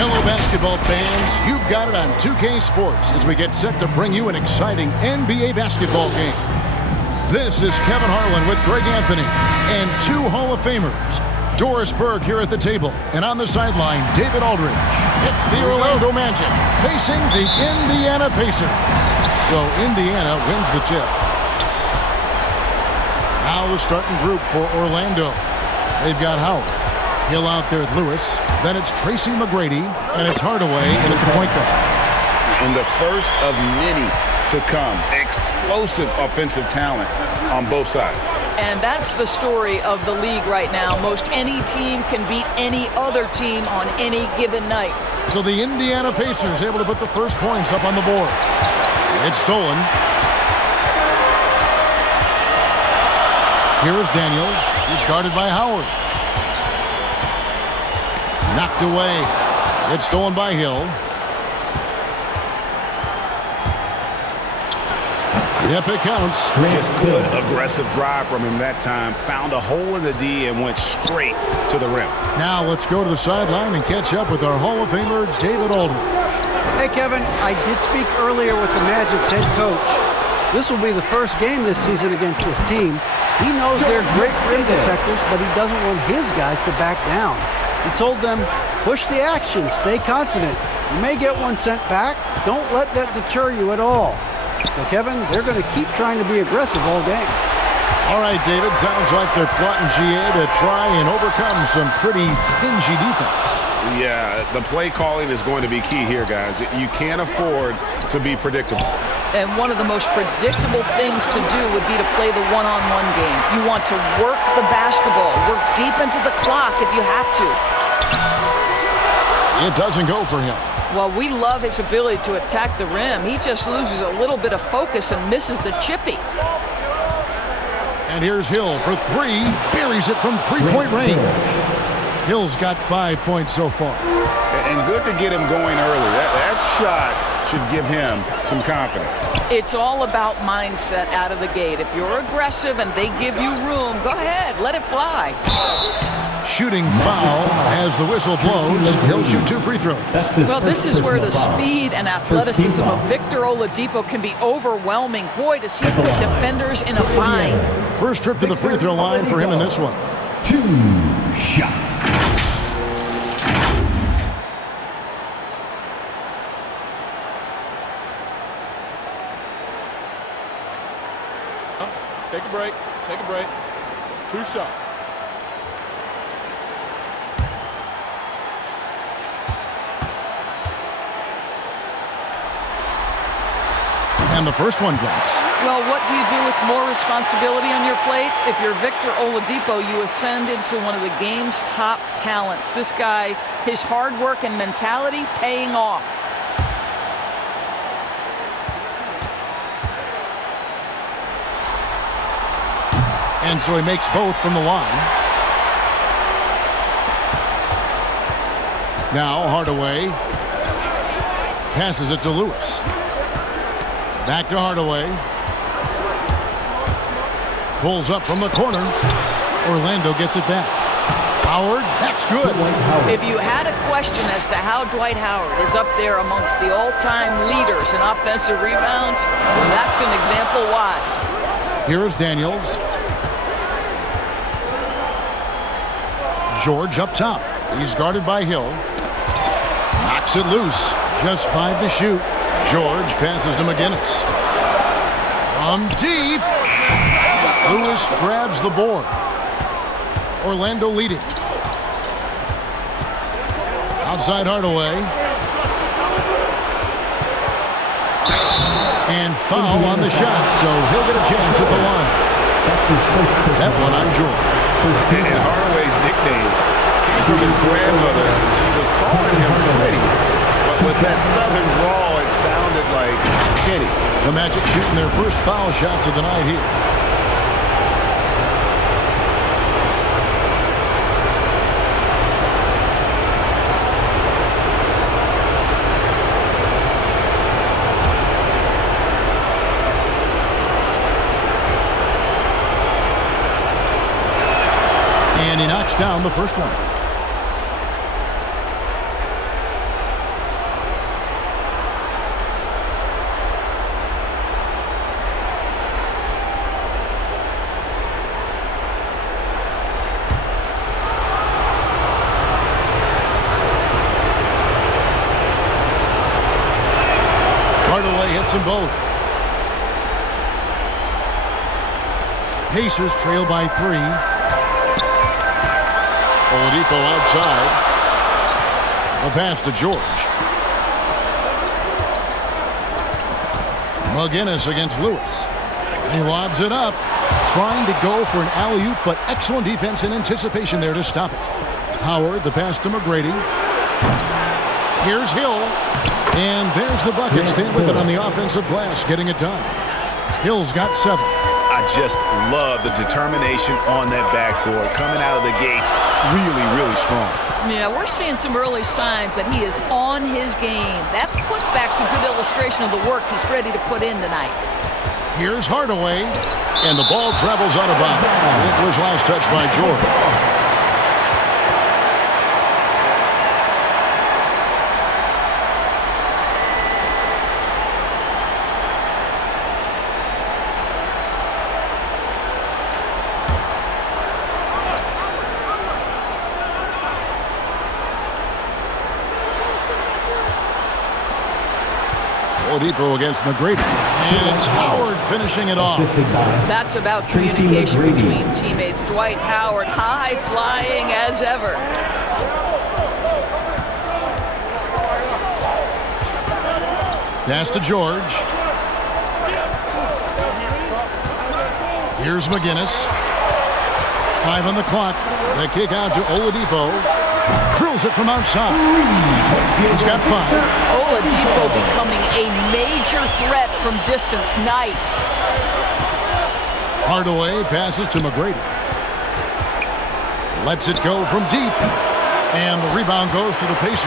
Hello, basketball fans. You've got it on 2K Sports as we get set to bring you an exciting NBA basketball game. This is Kevin Harlan with Greg Anthony and two Hall of Famers. Doris Burke here at the table, and on the sideline, David Aldridge. It's the Orlando Magic facing the Indiana Pacers. So Indiana wins the tip. Now the starting group for Orlando. They've got Howard. Hill out there with Lewis. Then it's Tracy McGrady, and it's Hardaway in at the point guard. And the first of many to come. Explosive offensive talent on both sides. And that's the story of the league right now. Most any team can beat any other team on any given night. So the Indiana Pacers able to put the first points up on the board. It's stolen. Here is Daniels. He's guarded by Howard. Knocked away. It's stolen by Hill. Yep, it counts. Just good aggressive drive from him that time. Found a hole in the D and went straight to the rim. Now let's go to the sideline and catch up with our Hall of Famer, David Aldridge. Hey, Kevin, I did speak earlier with the Magic's head coach. This will be the first game this season against this team. He knows they're great rim protectors, but he doesn't want his guys to back down. He told them, push the action, stay confident. You may get one sent back. Don't let that deter you at all. So, Kevin, they're going to keep trying to be aggressive all game. All right, David, sounds like they're plotting GA to try and overcome some pretty stingy defense. Yeah, the play calling is going to be key here, guys. You can't afford to be predictable. And one of the most predictable things to do would be to play the one-on-one game. You want to work the basketball, work deep into the clock if you have to. It doesn't go for him. Well, we love his ability to attack the rim. He just loses a little bit of focus and misses the chippy. And here's Hill for three. Buries it from three-point range. Hill's got 5 points so far. And good to get him going early. That shot should give him some confidence. It's all about mindset out of the gate. If you're aggressive and they give you room, go ahead, let it fly. Shooting foul as the whistle blows. He'll shoot 2 free throws. Well, this is where the speed and athleticism of Victor Oladipo can be overwhelming. Boy, does he put defenders in a bind. First trip to the free throw line for him in this one. 2 shots. Take a break. Take a break. 2 shots. And the first one drops. Well, what do you do with more responsibility on your plate? If you're Victor Oladipo, you ascend into one of the game's top talents. This guy, his hard work and mentality paying off. And so he makes both from the line. Now Hardaway passes it to Lewis. Back to Hardaway. Pulls up from the corner. Orlando gets it back. Howard, that's good. If you had a question as to how Dwight Howard is up there amongst the all-time leaders in offensive rebounds, that's an example why. Here is Daniels. George up top. He's guarded by Hill. Knocks it loose. Just 5 to shoot. George passes to McGinnis. From deep. Lewis grabs the board. Orlando leading. Outside Hardaway. And foul on the shot, so he'll get a chance at the line. That's his first. That one on George. And Hardaway's nickname came from his grandmother. She was calling him pretty, but with that southern drawl, it sounded like Kenny. The Magic shooting their first foul shots of the night here. And he knocks down the first one. Gets them both. Pacers trail by 3. Oladipo outside. A pass to George. McGinnis against Lewis. He lobs it up. Trying to go for an alley-oop, but excellent defense and anticipation there to stop it. Howard, the pass to McGrady. Here's Hill. And there's the bucket. Stand with it on the offensive glass, getting it done. Hill's got 7. I just love the determination on that backboard. Coming out of the gates, really, really strong. Yeah, we're seeing some early signs that he is on his game. That putback's a good illustration of the work he's ready to put in tonight. Here's Hardaway, and the ball travels out of bounds. It was last touched by Jordan. Oladipo against McGrady. And it's Howard finishing it off. That's about communication between teammates. Dwight Howard, high flying as ever. Pass to George. Here's McGinnis. 5 on the clock. The kick out to Oladipo. Drills it from outside. He's got 5. Oladipo becoming a major threat from distance. Nice. Hardaway passes to McGrady. Lets it go from deep. And the rebound goes to the Pacers.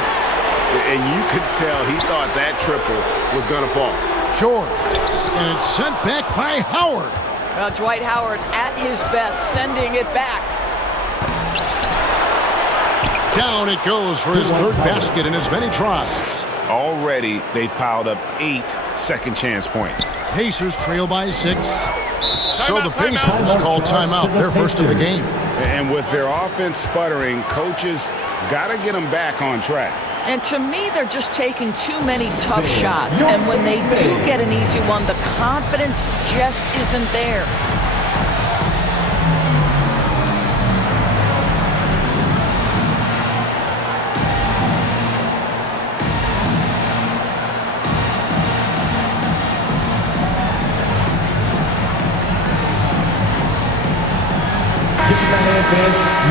And you could tell he thought that triple was going to fall. Sure. And it's sent back by Howard. Well, Dwight Howard at his best, sending it back. Down it goes for his 3rd basket in as many tries. Already, they've piled up 8 second chance points. Pacers trail by 6. So the Pacers call timeout, their first of the game. And with their offense sputtering, coaches got to get them back on track. And to me, they're just taking too many tough shots. And when they do get an easy one, the confidence just isn't there.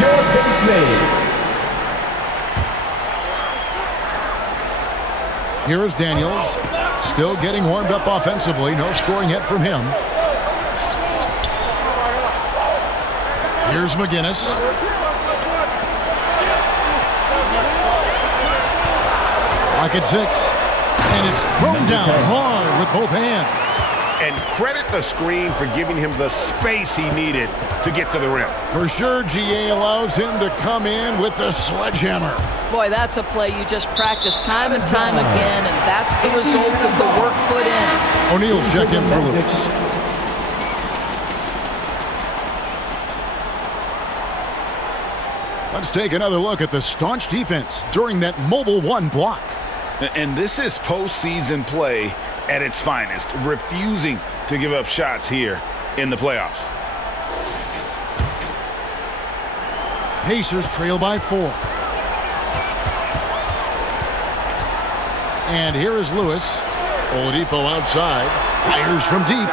Your base mate. Here is Daniels, still getting warmed up offensively. No scoring yet from him. Here's McGinnis. Clock at 6. And it's thrown down hard with both hands. And credit the screen for giving him the space he needed to get to the rim. For sure, GA allows him to come in with the sledgehammer. Boy, that's a play you just practice time and time again, and that's the result of the work put in. O'Neal's check in for Lewis. Let's take another look at the staunch defense during that mobile 1 block. And this is postseason play at its finest, refusing to give up shots here in the playoffs. Pacers trail by 4. And here is Lewis. Oladipo outside. Fires from deep.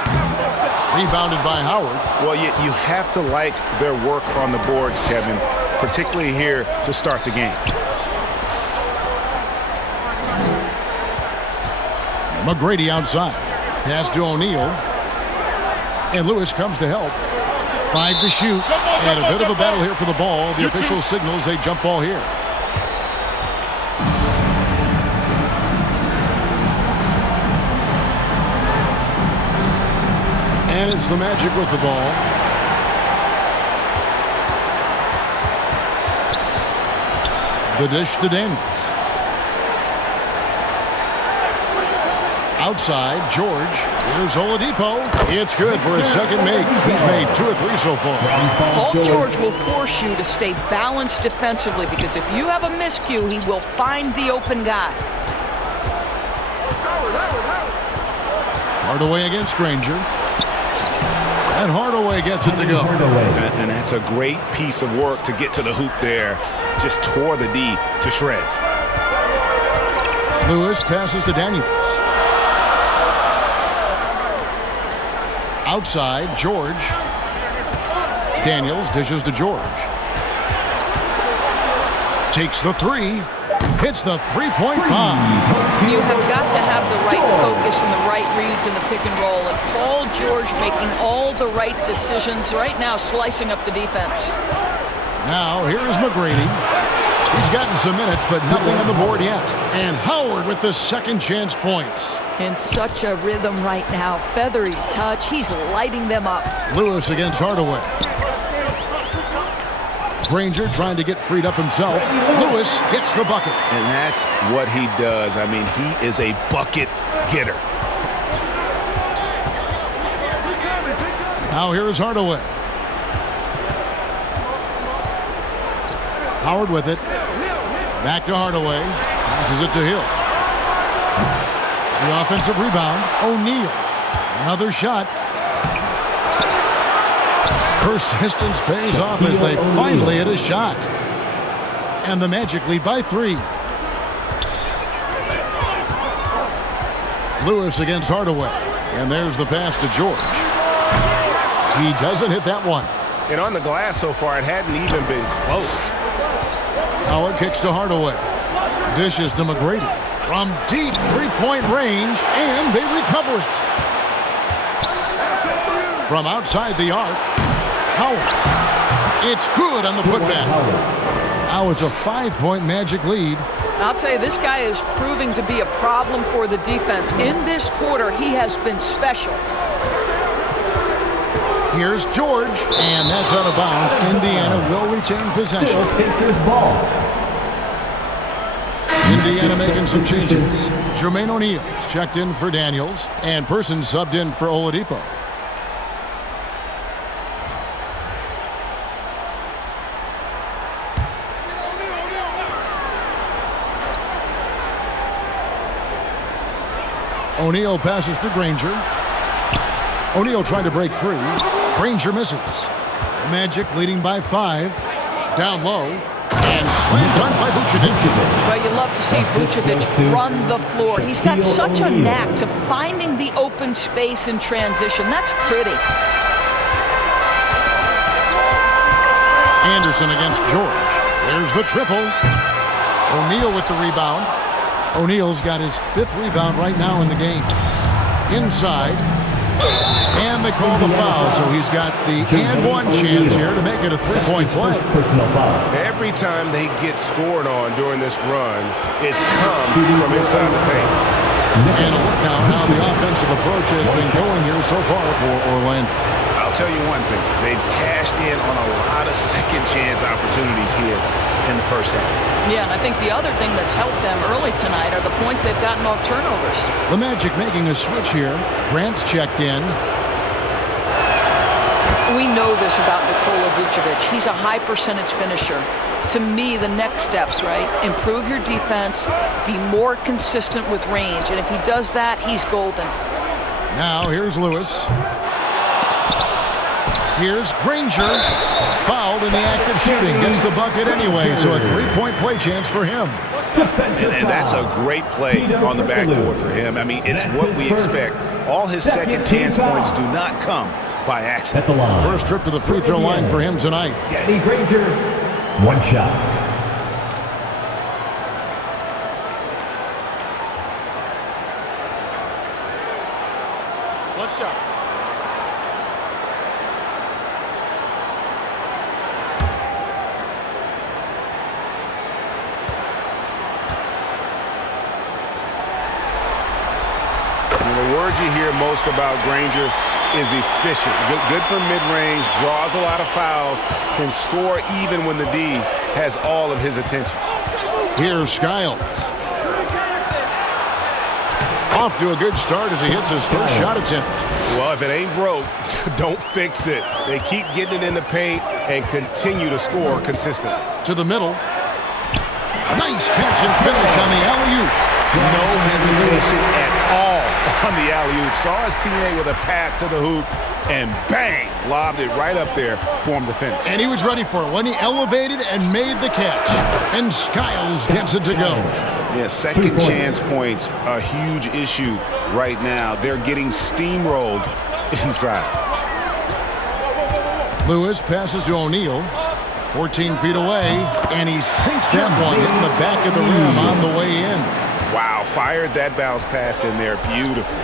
Rebounded by Howard. Well, you have to like their work on the boards, Kevin, particularly here to start the game. McGrady outside. Pass to O'Neal. And Lewis comes to help. 5 to shoot. And a bit of a battle here for the ball. The official signals a jump ball here. And it's the Magic with the ball. The dish to Daniels. Outside, George. Here's Oladipo. It's good for his 2nd make. He's made 2 of 3 so far. Paul George will force you to stay balanced defensively because if you have a miscue, he will find the open guy. Hardaway against Granger. And Hardaway gets it to go. And that's a great piece of work to get to the hoop there. Just tore the D to shreds. Lewis passes to Daniels. Outside, George. Daniels dishes to George. Takes the three. Hits the three-point bomb. You have got to have the right focus and the right reads in the pick and roll. And Paul George making all the right decisions right now, slicing up the defense. Now, here is McGrady. He's gotten some minutes, but nothing on the board yet. And Howard with the second chance points. In such a rhythm right now. Feathery touch. He's lighting them up. Lewis against Hardaway. Granger trying to get freed up himself. Lewis gets the bucket. And that's what he does. I mean, he is a bucket getter. Now here is Hardaway. Howard with it. Back to Hardaway. Passes it to Hill. The offensive rebound. O'Neal. Another shot. Persistence pays off as they finally hit a shot. And the Magic lead by 3. Lewis against Hardaway. And there's the pass to George. He doesn't hit that one. And on the glass so far, it hadn't even been close. Howard kicks to Hardaway. Dishes to McGrady. From deep three-point range, and they recover it. From outside the arc, Howard. It's good on the putback. Now it's a 5-point Magic lead. I'll tell you, this guy is proving to be a problem for the defense. In this quarter, he has been special. Here's George, and that's out of bounds. Indiana will retain possession. Pacers ball. Indiana making some changes. Jermaine O'Neal is checked in for Daniels, and Person subbed in for Oladipo. O'Neal passes to Granger. O'Neal trying to break free. Granger misses. Magic leading by 5. Down low. And slam dunk by Vucevic. Well, you love to see Vucevic run the floor. He's got such a knack to finding the open space in transition. That's pretty. Anderson against George. There's the triple. O'Neal with the rebound. O'Neal's got his 5th rebound right now in the game. Inside. And they call the foul, so he's got the and one chance here to make it a 3-point play. Every time they get scored on during this run, it's come from inside the paint. And a look now how the offensive approach has been going here so far for Orlando. I'll tell you one thing. They've cashed in on a lot of second chance opportunities here in the first half. Yeah, and I think the other thing that's helped them early tonight are the points they've gotten off turnovers. The Magic making a switch here. Grant's checked in. We know this about Nikola Vucevic. He's a high percentage finisher. To me, the next steps, right? Improve your defense, be more consistent with range, and if he does that, he's golden. Now here's Lewis. Here's Granger. Fouled in the act of shooting. Gets the bucket anyway, so a 3-point play chance for him. And that's a great play on the backboard for him. I mean, it's what we expect. All his second chance points do not come by accident. First trip to the free throw line for him tonight. Danny Granger, 1 shot. One shot. The word you hear most about Granger is efficient. Good from mid-range, draws a lot of fouls, can score even when the D has all of his attention. Here's Skiles. Off to a good start as he hits his first shot attempt. Well, if it ain't broke, don't fix it. They keep getting it in the paint and continue to score consistently. To the middle. Nice catch and finish on the alley-oop. No hesitation at all on the alley-oop. Saw his teammate with a path to the hoop, and bang, lobbed it right up there for him to finish. And he was ready for it when he elevated and made the catch. And Skiles gets it to go. Yeah, second chance points, a huge issue right now. They're getting steamrolled inside. Lewis passes to O'Neal. 14 feet away, and he sinks that one, hitting the back of the rim on the way in. Wow, fired that bounce pass in there beautifully.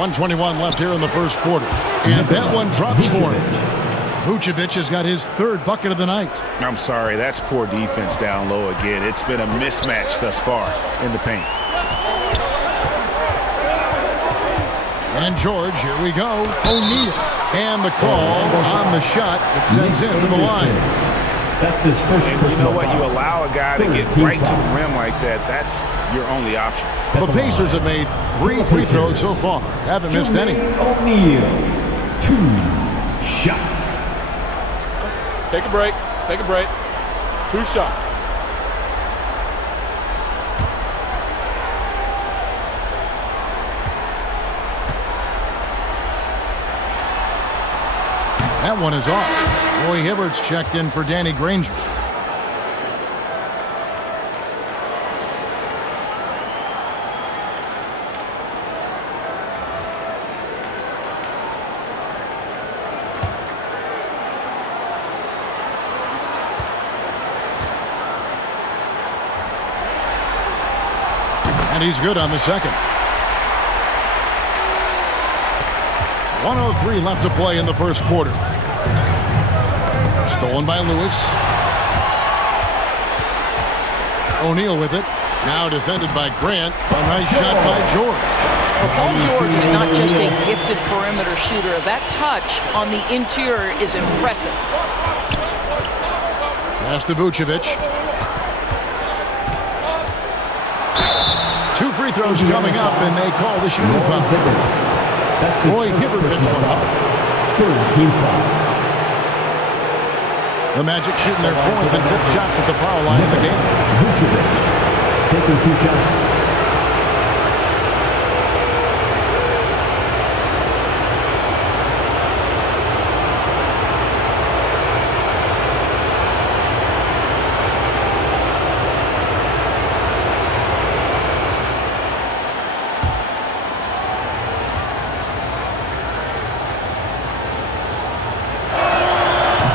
1:21 left here in the first quarter. And that one drops for him. Vucevic has got his third bucket of the night. I'm sorry, that's poor defense down low again. It's been a mismatch thus far in the paint. And George, here we go. O'Neal. And the call on the shot that sends him to the line. That's his first. And you know what? You allow a guy to get right to the rim like that. That's your only option. The Pacers have made 3 free throws so far. Haven't missed any. O'Neal, 2 shots. Take a break. Take a break. 2 shots. That one is off. Roy Hibbert's checked in for Danny Granger. And he's good on the second. 1:03 left to play in the first quarter. Stolen by Lewis. O'Neal with it. Now defended by Grant. A nice shot by George. Paul George is not just a gifted perimeter shooter. That touch on the interior is impressive. Pass to Vucevic. 2 free throws coming up, and they call the shooting foul. Roy Hibbert picks one up. Third team foul. The Magic shooting their 4th and 5th shots at the foul line of the game. Vucevic taking 2 shots.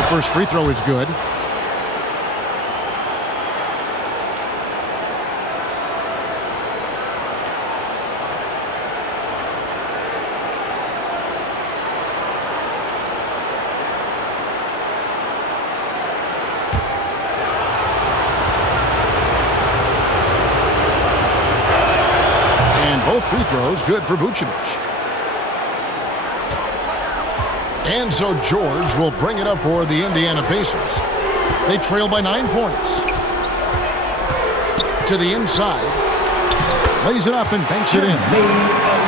First free throw is good. And both free throws good for Vucevic. And so George will bring it up for the Indiana Pacers. They trail by 9 points. To the inside. Lays it up and banks it in.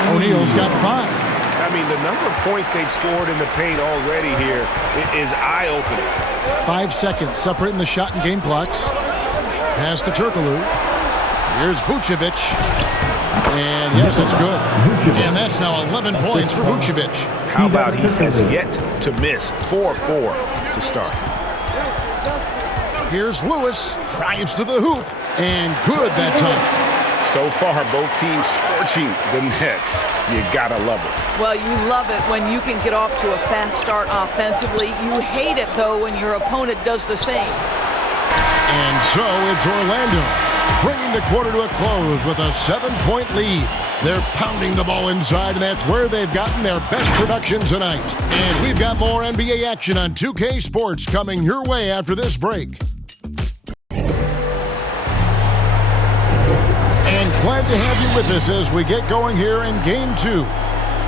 O'Neal's got 5. I mean, the number of points they've scored in the paint already here is eye-opening. 5 seconds separating the shot and game clocks. Pass to Turkoglu. Here's Vucevic. And yes, it's good. And that's now 11 points for Vucevic. How about he has yet to miss 4-4 to start. Here's Lewis. Drives to the hoop. And good that time. So far, both teams scorching the Nets. You gotta love it. Well, you love it when you can get off to a fast start offensively. You hate it, though, when your opponent does the same. And so it's Orlando, bringing the quarter to a close with a 7-point lead. They're pounding the ball inside, and that's where they've gotten their best production tonight. And we've got more NBA action on 2K Sports coming your way after this break. And glad to have you with us as we get going here in Game 2.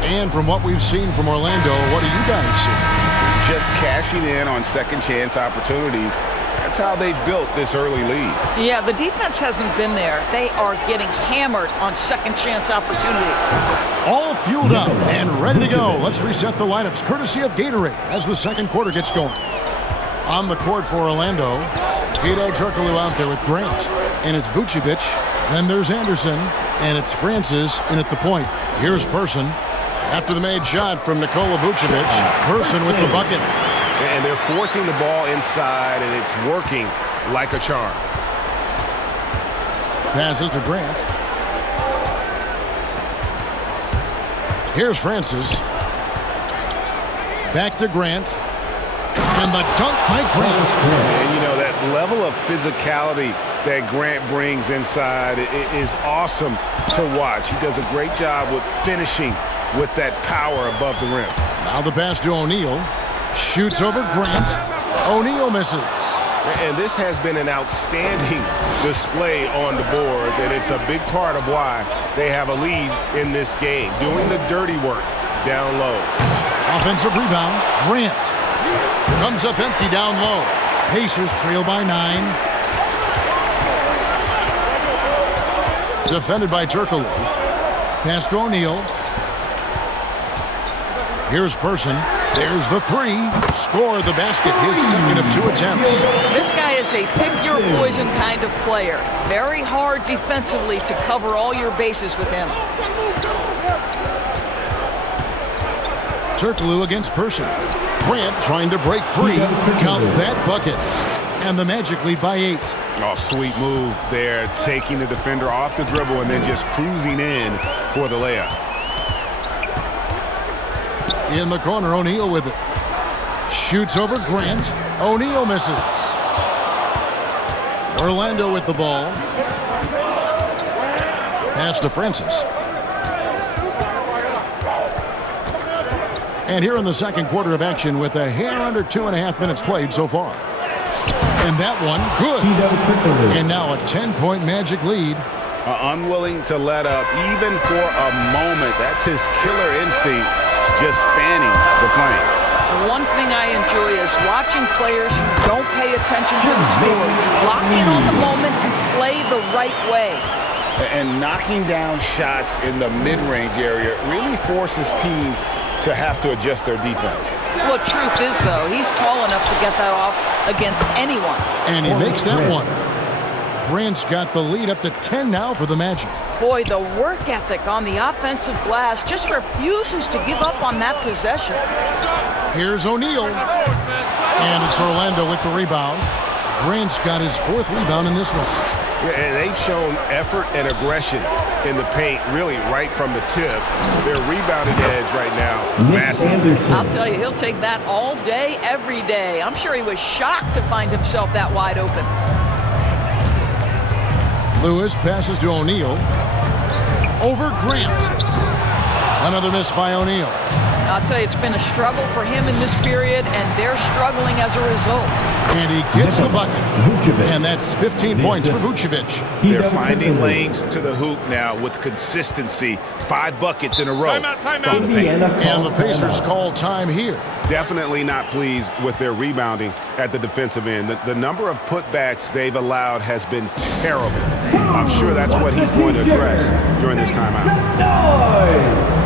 And from what we've seen from Orlando, what do you guys see? Just cashing in on second-chance opportunities. That's how they built this early lead. Yeah, the defense hasn't been there. They are getting hammered on second-chance opportunities. All fueled up and ready to go. Let's reset the lineups courtesy of Gatorade as the second quarter gets going. On the court for Orlando, Guido Turkoglu out there with Grant. And it's Vucevic. Then there's Anderson. And it's Francis in at the point. Here's Person. After the made shot from Nikola Vucevic, Person with the bucket. And they're forcing the ball inside, and it's working like a charm. Passes to Grant. Here's Francis. Back to Grant. And the dunk by Grant. And, you know, that level of physicality that Grant brings inside is awesome to watch. He does a great job with finishing with that power above the rim. Now the pass to O'Neal. Shoots over Grant. O'Neal misses. And this has been an outstanding display on the boards, and it's a big part of why they have a lead in this game, doing the dirty work down low. Offensive rebound. Grant comes up empty down low. Pacers trail by 9. Defended by Turkoglu. Pass to O'Neal. Here's Person. There's the 3. Score the basket. His second of 2 attempts. This guy is a pick-your-poison kind of player. Very hard defensively to cover all your bases with him. Turkoglu against Person. Grant trying to break free. Count that bucket. And the Magic lead by 8. Oh, sweet move there, taking the defender off the dribble and then just cruising in for the layup. In the corner, O'Neal with it. Shoots over Grant. O'Neal misses. Orlando with the ball. Pass to Francis. And here in the second quarter of action with a hair under 2.5 minutes played so far. And that one, good. And now a 10-point Magic lead. Unwilling to let up even for a moment. That's his killer instinct, just fanning the flank. One thing I enjoy is watching players who don't pay attention to the score. Lock in on the moment and play the right way. And knocking down shots in the mid-range area really forces teams to have to adjust their defense. Well, truth is, though, he's tall enough to get that off against anyone. And he makes that one. Grant's got the lead up to 10 now for the Magic. Boy, the work ethic on the offensive glass just refuses to give up on that possession. Here's O'Neal. And it's Orlando with the rebound. Grant's got his 4th rebound in this one. Yeah, and they've shown effort and aggression in the paint, really right from the tip. Their rebounding edge right now, massive. I'll tell you, he'll take that all day, every day. I'm sure he was shocked to find himself that wide open. Lewis passes to O'Neal. Over Grant. Another miss by O'Neal. I'll tell you, it's been a struggle for him in this period, and they're struggling as a result. And he gets the bucket. And that's 15 points for Vucevic. They're finding lanes to the hoop now with consistency. 5 buckets in a row from the paint. And the Pacers call time here. Definitely not pleased with their rebounding at the defensive end. The number of putbacks they've allowed has been terrible. I'm sure that's what he's going to address during this timeout.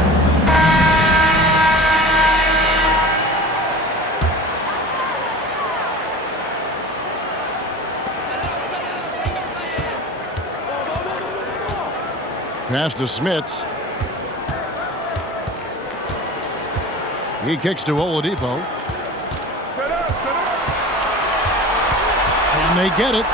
Pass to Smits. He kicks to Oladipo. And they get it.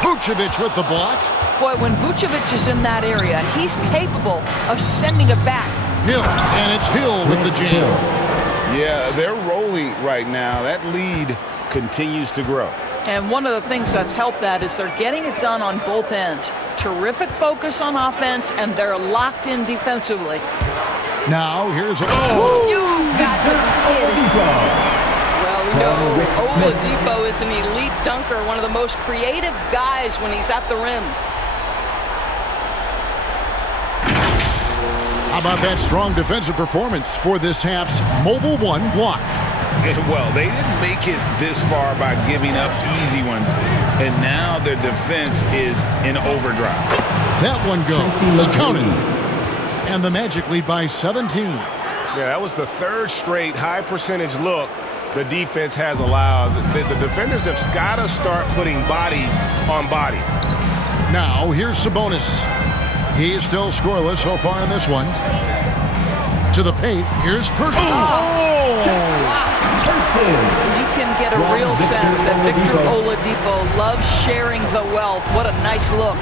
Vucevic with the block. Boy, when Vucevic is in that area, he's capable of sending it back. Hill, and it's Hill with the jam. Yeah, they're rolling right now. That lead continues to grow. And one of the things that's helped that is they're getting it done on both ends. Terrific focus on offense, and they're locked in defensively. Now, here's a... You got to be kidding. Well, no, Oladipo is an elite dunker, one of the most creative guys when he's at the rim. How about that strong defensive performance for this half's Mobile One block? Well, they didn't make it this far by giving up easy ones, and now their defense is in overdrive. That one goes. Counted. And the Magic lead by 17. Yeah, that was the 3rd straight high percentage look the defense has allowed. The defenders have got to start putting bodies on bodies. Now, here's Sabonis. He's still scoreless so far in this one. To the paint, here's Perkins. You can get a real sense that Victor Oladipo loves sharing the wealth. What a nice look.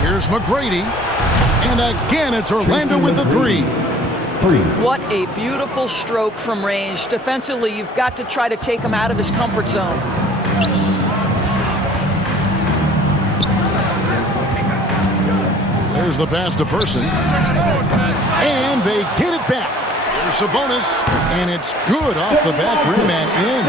Here's McGrady. And again, it's Orlando with the three. What a beautiful stroke from range. Defensively, you've got to try to take him out of his comfort zone. There's the pass to Person. And they get it back. Here's Sabonis. And it's good off the back rim and in.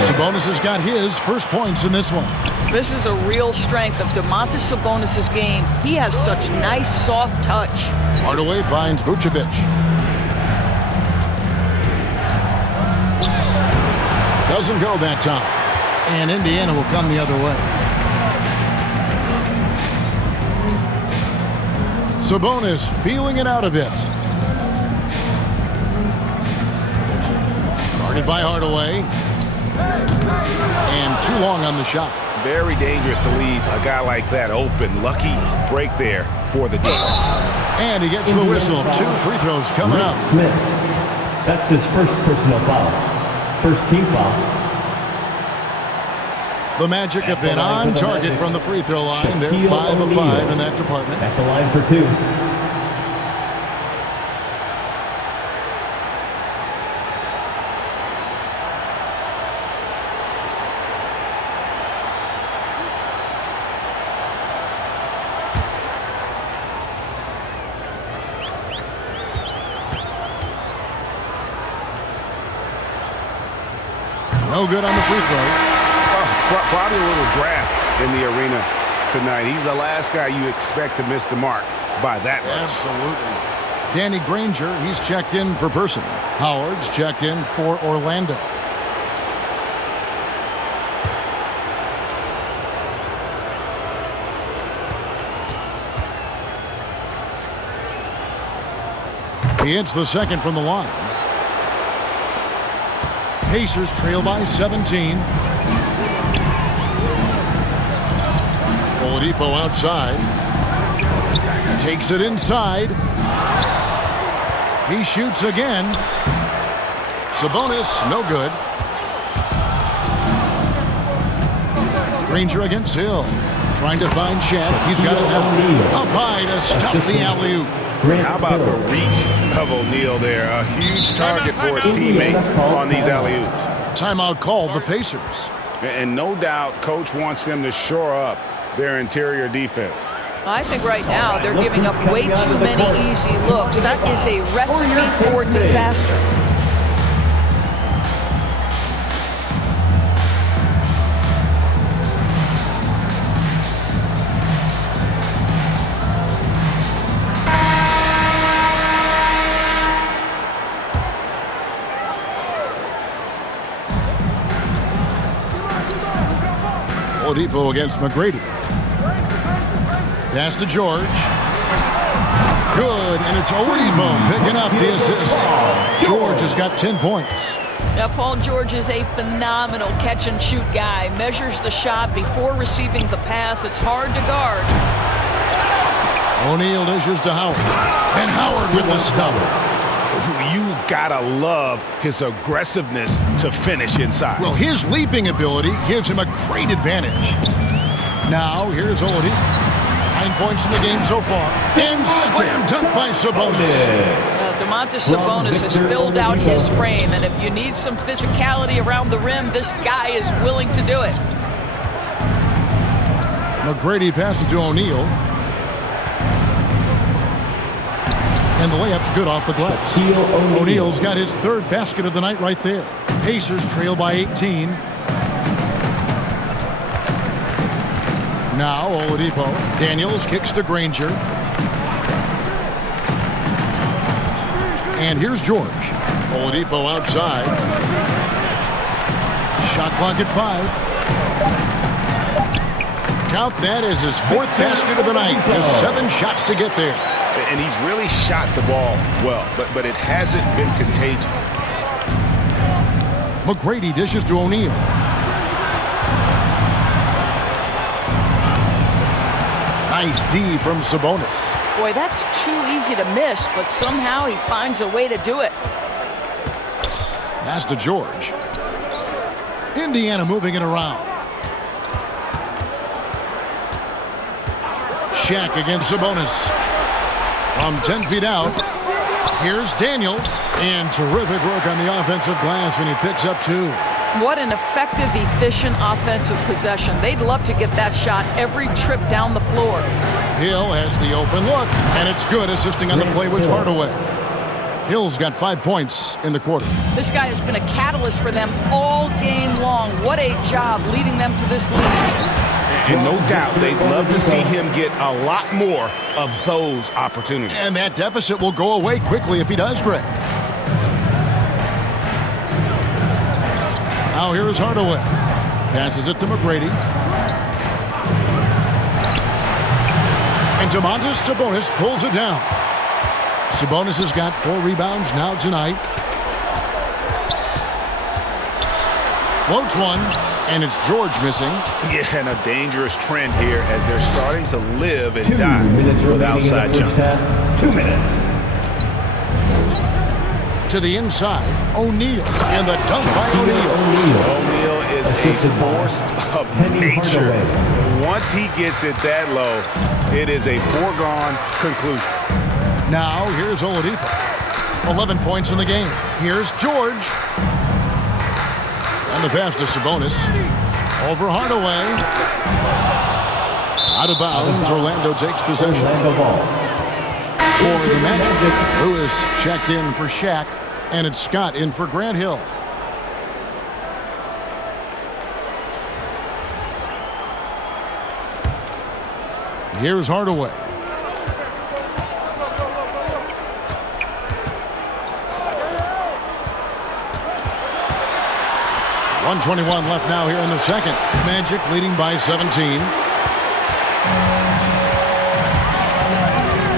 Sabonis has got his first points in this one. This is a real strength of Domantas Sabonis' game. He has such nice, soft touch. Hardaway finds Vucevic. Doesn't go that time. And Indiana will come the other way. Sabonis feeling it out a bit. Guarded by Hardaway. And too long on the shot. Very dangerous to leave a guy like that open. Lucky break there for the team. And he gets the whistle. 2 free throws coming up. Smith. That's his first personal foul. First team foul. The Magic have been on target from the free throw line. They're 5 of 5 in that department. At the line for 2. No good on the free throw. Probably a little draft in the arena tonight. He's the last guy you expect to miss the mark by that much. Absolutely. Danny Granger, he's checked in for Person. Howard's checked in for Orlando. He hits the second from the line. Pacers trail by 17. Oladipo outside. Takes it inside. He shoots again. Sabonis, no good. Granger against Hill. Trying to find Chet. He's got it now. Up high to stop the alley-oop. How about the reach of O'Neal there? A huge target for his teammates on these alley-oops. Timeout called the Pacers. And no doubt Coach wants them to shore up their interior defense. I think right now they're giving up way too many easy looks. That is a recipe for disaster. Oladipo against McGrady. Pass to George. Good, and it's Oladipo picking up the assist. George has got 10 points. Now, Paul George is a phenomenal catch-and-shoot guy. Measures the shot before receiving the pass. It's hard to guard. O'Neal dishes to Howard. And Howard with the stuff. You gotta love his aggressiveness to finish inside. Well, his leaping ability gives him a great advantage. Now, here's Oladipo. 9 points in the game so far. And slam dunk by Sabonis. Domantas Sabonis has filled out his frame, and if you need some physicality around the rim, this guy is willing to do it. McGrady passes to O'Neal. And the layup's good off the glass. O'Neal's got his third basket of the night right there. Pacers trail by 18. Now Oladipo. Daniels kicks to Granger. And here's George. Oladipo outside. Shot clock at 5. Count that as his fourth basket of the night. Just 7 shots to get there. And he's really shot the ball well, but it hasn't been contagious. McGrady dishes to O'Neal. Nice D from Sabonis. Boy, that's too easy to miss, but somehow he finds a way to do it. Pass to George. Indiana moving it around. Shaq against Sabonis. From 10 feet out, here's Daniels. And terrific work on the offensive glass, and he picks up 2. What an effective, efficient offensive possession. They'd love to get that shot every trip down the floor. Hill has the open look, and it's good, assisting on the play with Hardaway. Hill's got 5 points in the quarter. This guy has been a catalyst for them all game long. What a job leading them to this lead. And no doubt they'd love to see him get a lot more of those opportunities. And that deficit will go away quickly if he does, Greg. Now here is Hardaway. Passes it to McGrady. And Domantas Sabonis pulls it down. Sabonis has got 4 rebounds now tonight. Floats one, and it's George missing. Yeah, and a dangerous trend here as they're starting to live and 2 die minutes with remaining outside in the first jumpers. half. 2 minutes. To the inside, O'Neal, and the dunk by O'Neal. O'Neal is a force of nature. Once he gets it that low, it is a foregone conclusion. Now here's Oladipo. 11 points in the game. Here's George. And the pass to Sabonis. Over Hardaway. Out of bounds. Orlando takes possession. Orlando ball. For the Magic, Lewis checked in for Shaq. And it's Scott in for Grant Hill. Here's Hardaway. .121 left now here in the second. Magic leading by 17.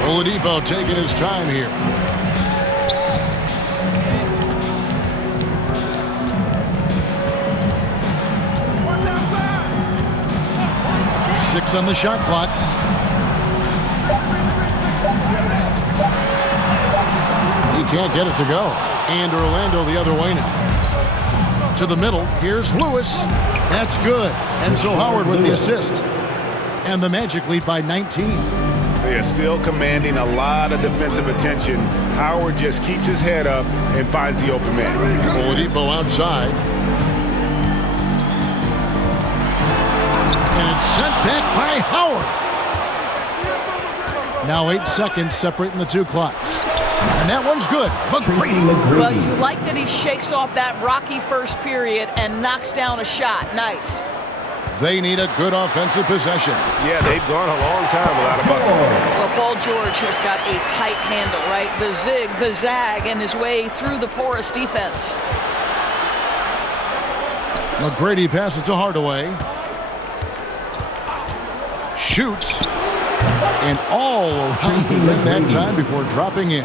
Oladipo taking his time here. Six on the shot clock. He can't get it to go. And Orlando the other way now. To the middle, here's Lewis. That's good. And so Howard with the assist. And the Magic lead by 19. They are still commanding a lot of defensive attention. Howard just keeps his head up and finds the open man. Oladipo outside. And it's sent back by Howard. Now 8 seconds separating the 2 clocks. And that one's good. McGrady. Well, you like that he shakes off that rocky first period and knocks down a shot. Nice. They need a good offensive possession. Yeah, they've gone a long time without a bucket. Well, Paul George has got a tight handle, right? The zig, the zag, and his way through the porous defense. McGrady passes to Hardaway. Shoots. And all around the rim that time before dropping in.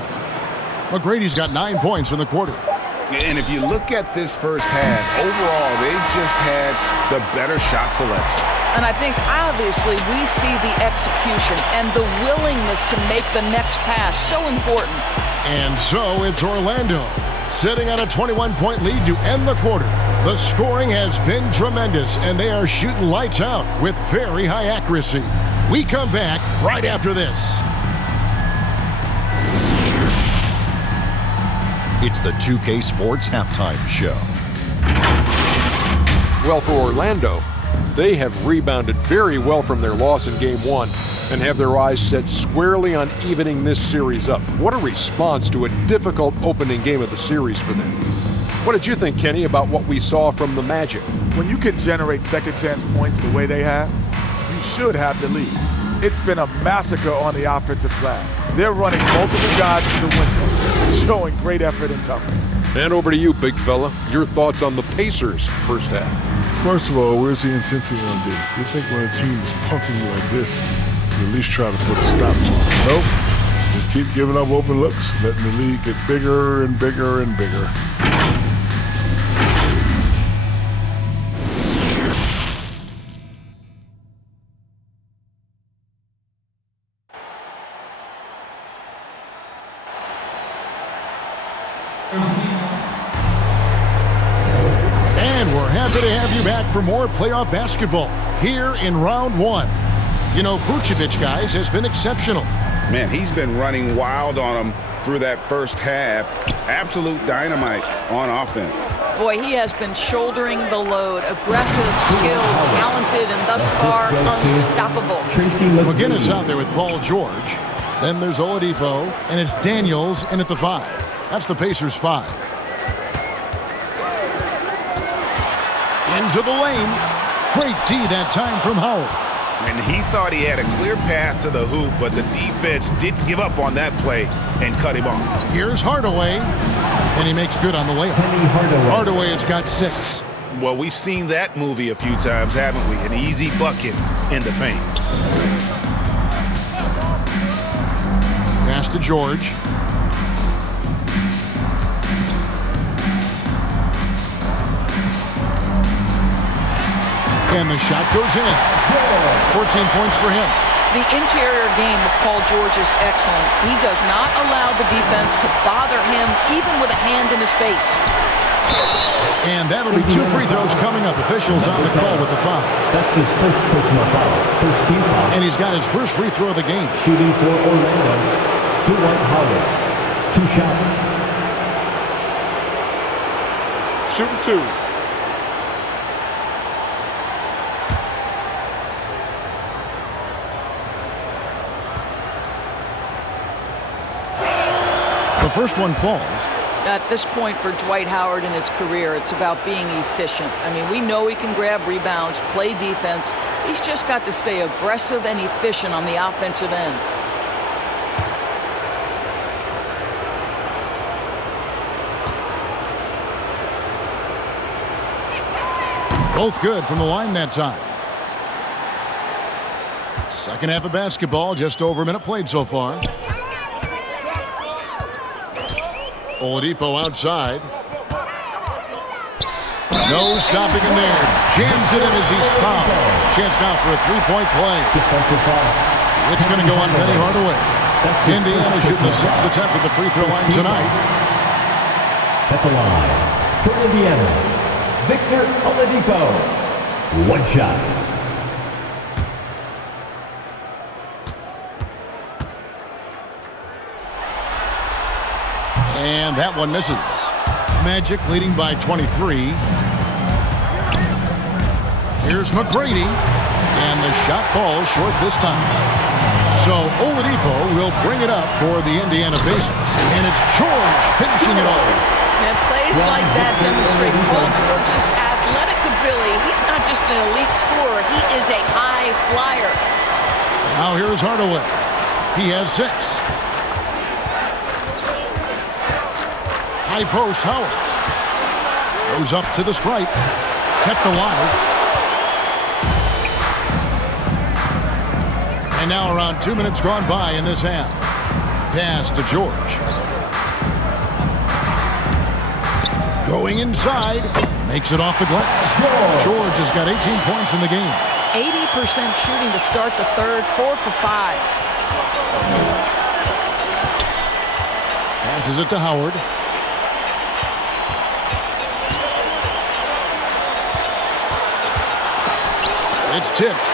McGrady's got 9 points in the quarter. And if you look at this first half, overall, they've just had the better shot selection. And I think, obviously, we see the execution and the willingness to make the next pass so important. And so it's Orlando sitting on a 21-point lead to end the quarter. The scoring has been tremendous, and they are shooting lights out with very high accuracy. We come back right after this. It's the 2K Sports Halftime Show. Well, for Orlando, they have rebounded very well from their loss in Game 1 and have their eyes set squarely on evening this series up. What a response to a difficult opening game of the series for them. What did you think, Kenny, about what we saw from the Magic? When you can generate second-chance points the way they have, you should have the lead. It's been a massacre on the offensive glass. They're running multiple guys to the window, showing great effort and toughness. And over to you, big fella. Your thoughts on the Pacers' first half? First of all, where's the intensity going to be? You think when a team is punking you like this, you at least try to put a stop to it. Nope. They keep giving up open looks, letting the lead get bigger and bigger and bigger. And we're happy to have you back for more playoff basketball here in round one. You know, Vucevic, guys, has been exceptional. Man, he's been running wild on them through that first half. Absolute dynamite on offense. Boy, he has been shouldering the load. Aggressive, skilled, talented, and thus far unstoppable. McGinnis out there with Paul George. Then there's Oladipo, and it's Daniels in at the 5. That's the Pacers' 5. Into the lane. Great D that time from Howard. And he thought he had a clear path to the hoop, but the defense didn't give up on that play and cut him off. Here's Hardaway, and he makes good on the layup. Hardaway has got 6. Well, we've seen that movie a few times, haven't we? An easy bucket in the paint. Pass to George. And the shot goes in. 14 points for him. The interior game of Paul George is excellent. He does not allow the defense to bother him, even with a hand in his face. And that'll be 2 free throws coming up. Officials on the call with the foul. That's his first personal foul. First team foul. And he's got his first free throw of the game. Shooting for Orlando, Dwight Howard. 2 shots. Shooting 2. The first one falls. At this point for Dwight Howard in his career, it's about being efficient. I mean, we know he can grab rebounds, play defense. He's just got to stay aggressive and efficient on the offensive end. Both good from the line that time. Second half of basketball, just over a minute played so far. Oladipo outside. No stopping him there. Jams it in as he's fouled. Chance now for a 3-point play. Defensive foul. It's going to go on Penny Hardaway. Indiana shooting the 6th attempt at the free throw line tonight. At the line for Indiana, Victor Oladipo. 1 shot. And that one misses. Magic leading by 23. Here's McGrady. And the shot falls short this time. So Oladipo will bring it up for the Indiana Pacers. And it's George finishing it off. And plays like that demonstrate Paul George's athletic ability. He's not just an elite scorer. He is a high flyer. Now here's Hardaway. He has 6. High post, Howard. Goes up to the stripe. Kept alive. And now around 2 minutes gone by in this half. Pass to George. Going inside. Makes it off the glass. George has got 18 points in the game. 80% shooting to start the third. 4 for 5. Passes it to Howard. It's tipped.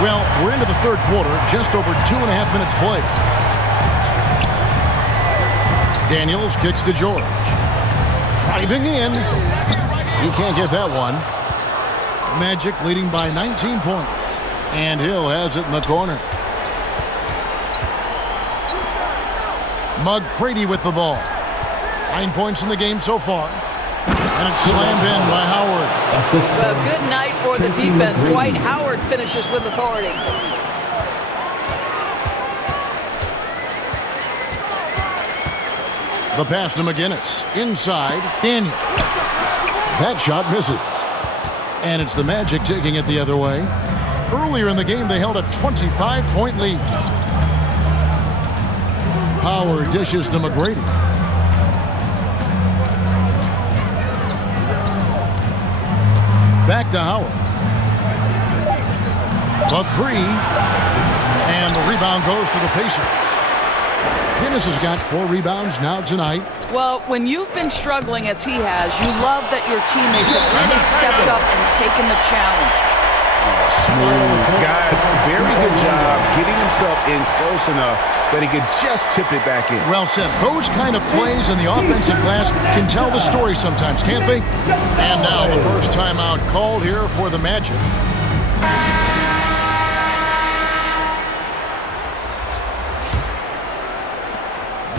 Well, we're into the third quarter, just over 2.5 minutes played. Daniels kicks to George. Driving in. He can't get that one. Magic leading by 19 points. And Hill has it in the corner. McGrady with the ball. 9 points in the game so far. And it's slammed in by Howard. A good night for the defense. Dwight Howard finishes with authority. The pass to McGinnis. Inside, Daniel. That shot misses. And it's the Magic taking it the other way. Earlier in the game, they held a 25-point lead. Howard dishes to McGrady. Back to Howard. The three. And the rebound goes to the Pacers. Dennis has got 4 rebounds now tonight. Well, when you've been struggling as he has, you love that your teammates have really stepped up and taken the challenge. Smooth. Guys, very good job getting himself in close enough that he could just tip it back in. Well said. Those kind of plays in the offensive glass can tell the story sometimes, can't they? And now the first timeout called here for the Magic.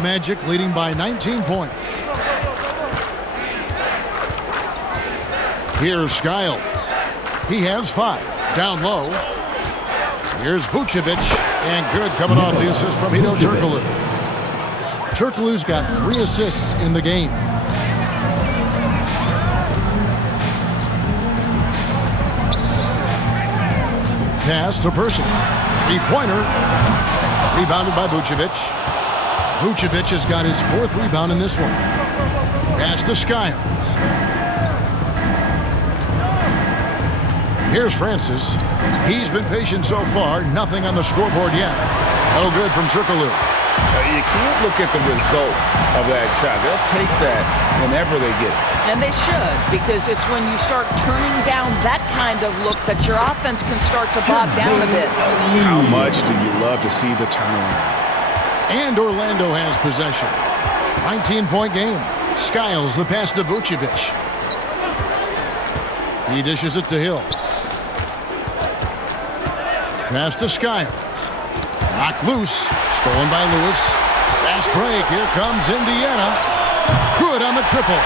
Magic leading by 19 points. Here's Skiles. He has 5. Down low. Here's Vucevic. And good coming off the assist from Hedo Turkoglu. Turkoglu's got 3 assists in the game. Pass to Person. 3-pointer. Rebounded by Vucevic. Vucevic has got his 4th rebound in this one. Pass to Skiles. Here's Francis. He's been patient so far. Nothing on the scoreboard yet. No good from Turkoglu. You can't look at the result of that shot. They'll take that whenever they get it. And they should, because it's when you start turning down that kind of look that your offense can start to bog down a bit. How much do you love to see the turnaround? And Orlando has possession. 19-point game. Skiles the pass to Vucevic. He dishes it to Hill. Pass to Skiles. Knocked loose. Stolen by Lewis. Fast break. Here comes Indiana. Good on the triple.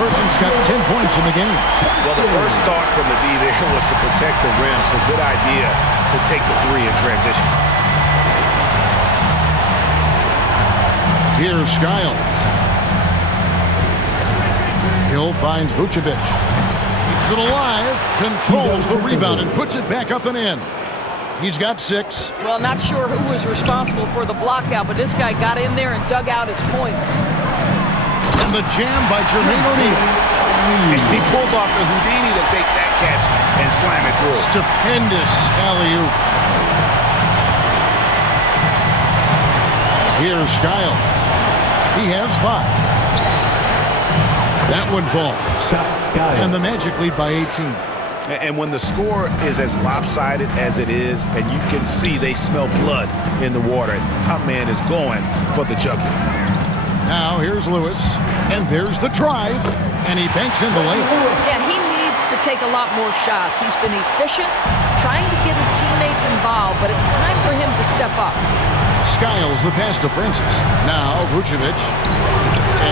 Person's got 10 points in the game. Well, the first thought from the D there was to protect the rim, so good idea to take the 3 in transition. Here's Skiles. Hill finds Vucevic. Keeps it alive. Controls the rebound and puts it back up and in. He's got 6. Well, not sure who was responsible for the blockout, but this guy got in there and dug out his points. And the jam by Jermaine O'Neal. He pulls off the Houdini to make that catch and slam it through. Stupendous alley-oop. Here's Skiles. He has 5. That one falls. And the Magic lead by 18. And when the score is as lopsided as it is, and you can see they smell blood in the water, our man is going for the jugular. Now here's Lewis, and there's the drive, and he banks in the layup. Yeah, he needs to take a lot more shots. He's been efficient, trying to get his teammates involved, but it's time for him to step up. Skiles the pass to Francis. Now Vucevic.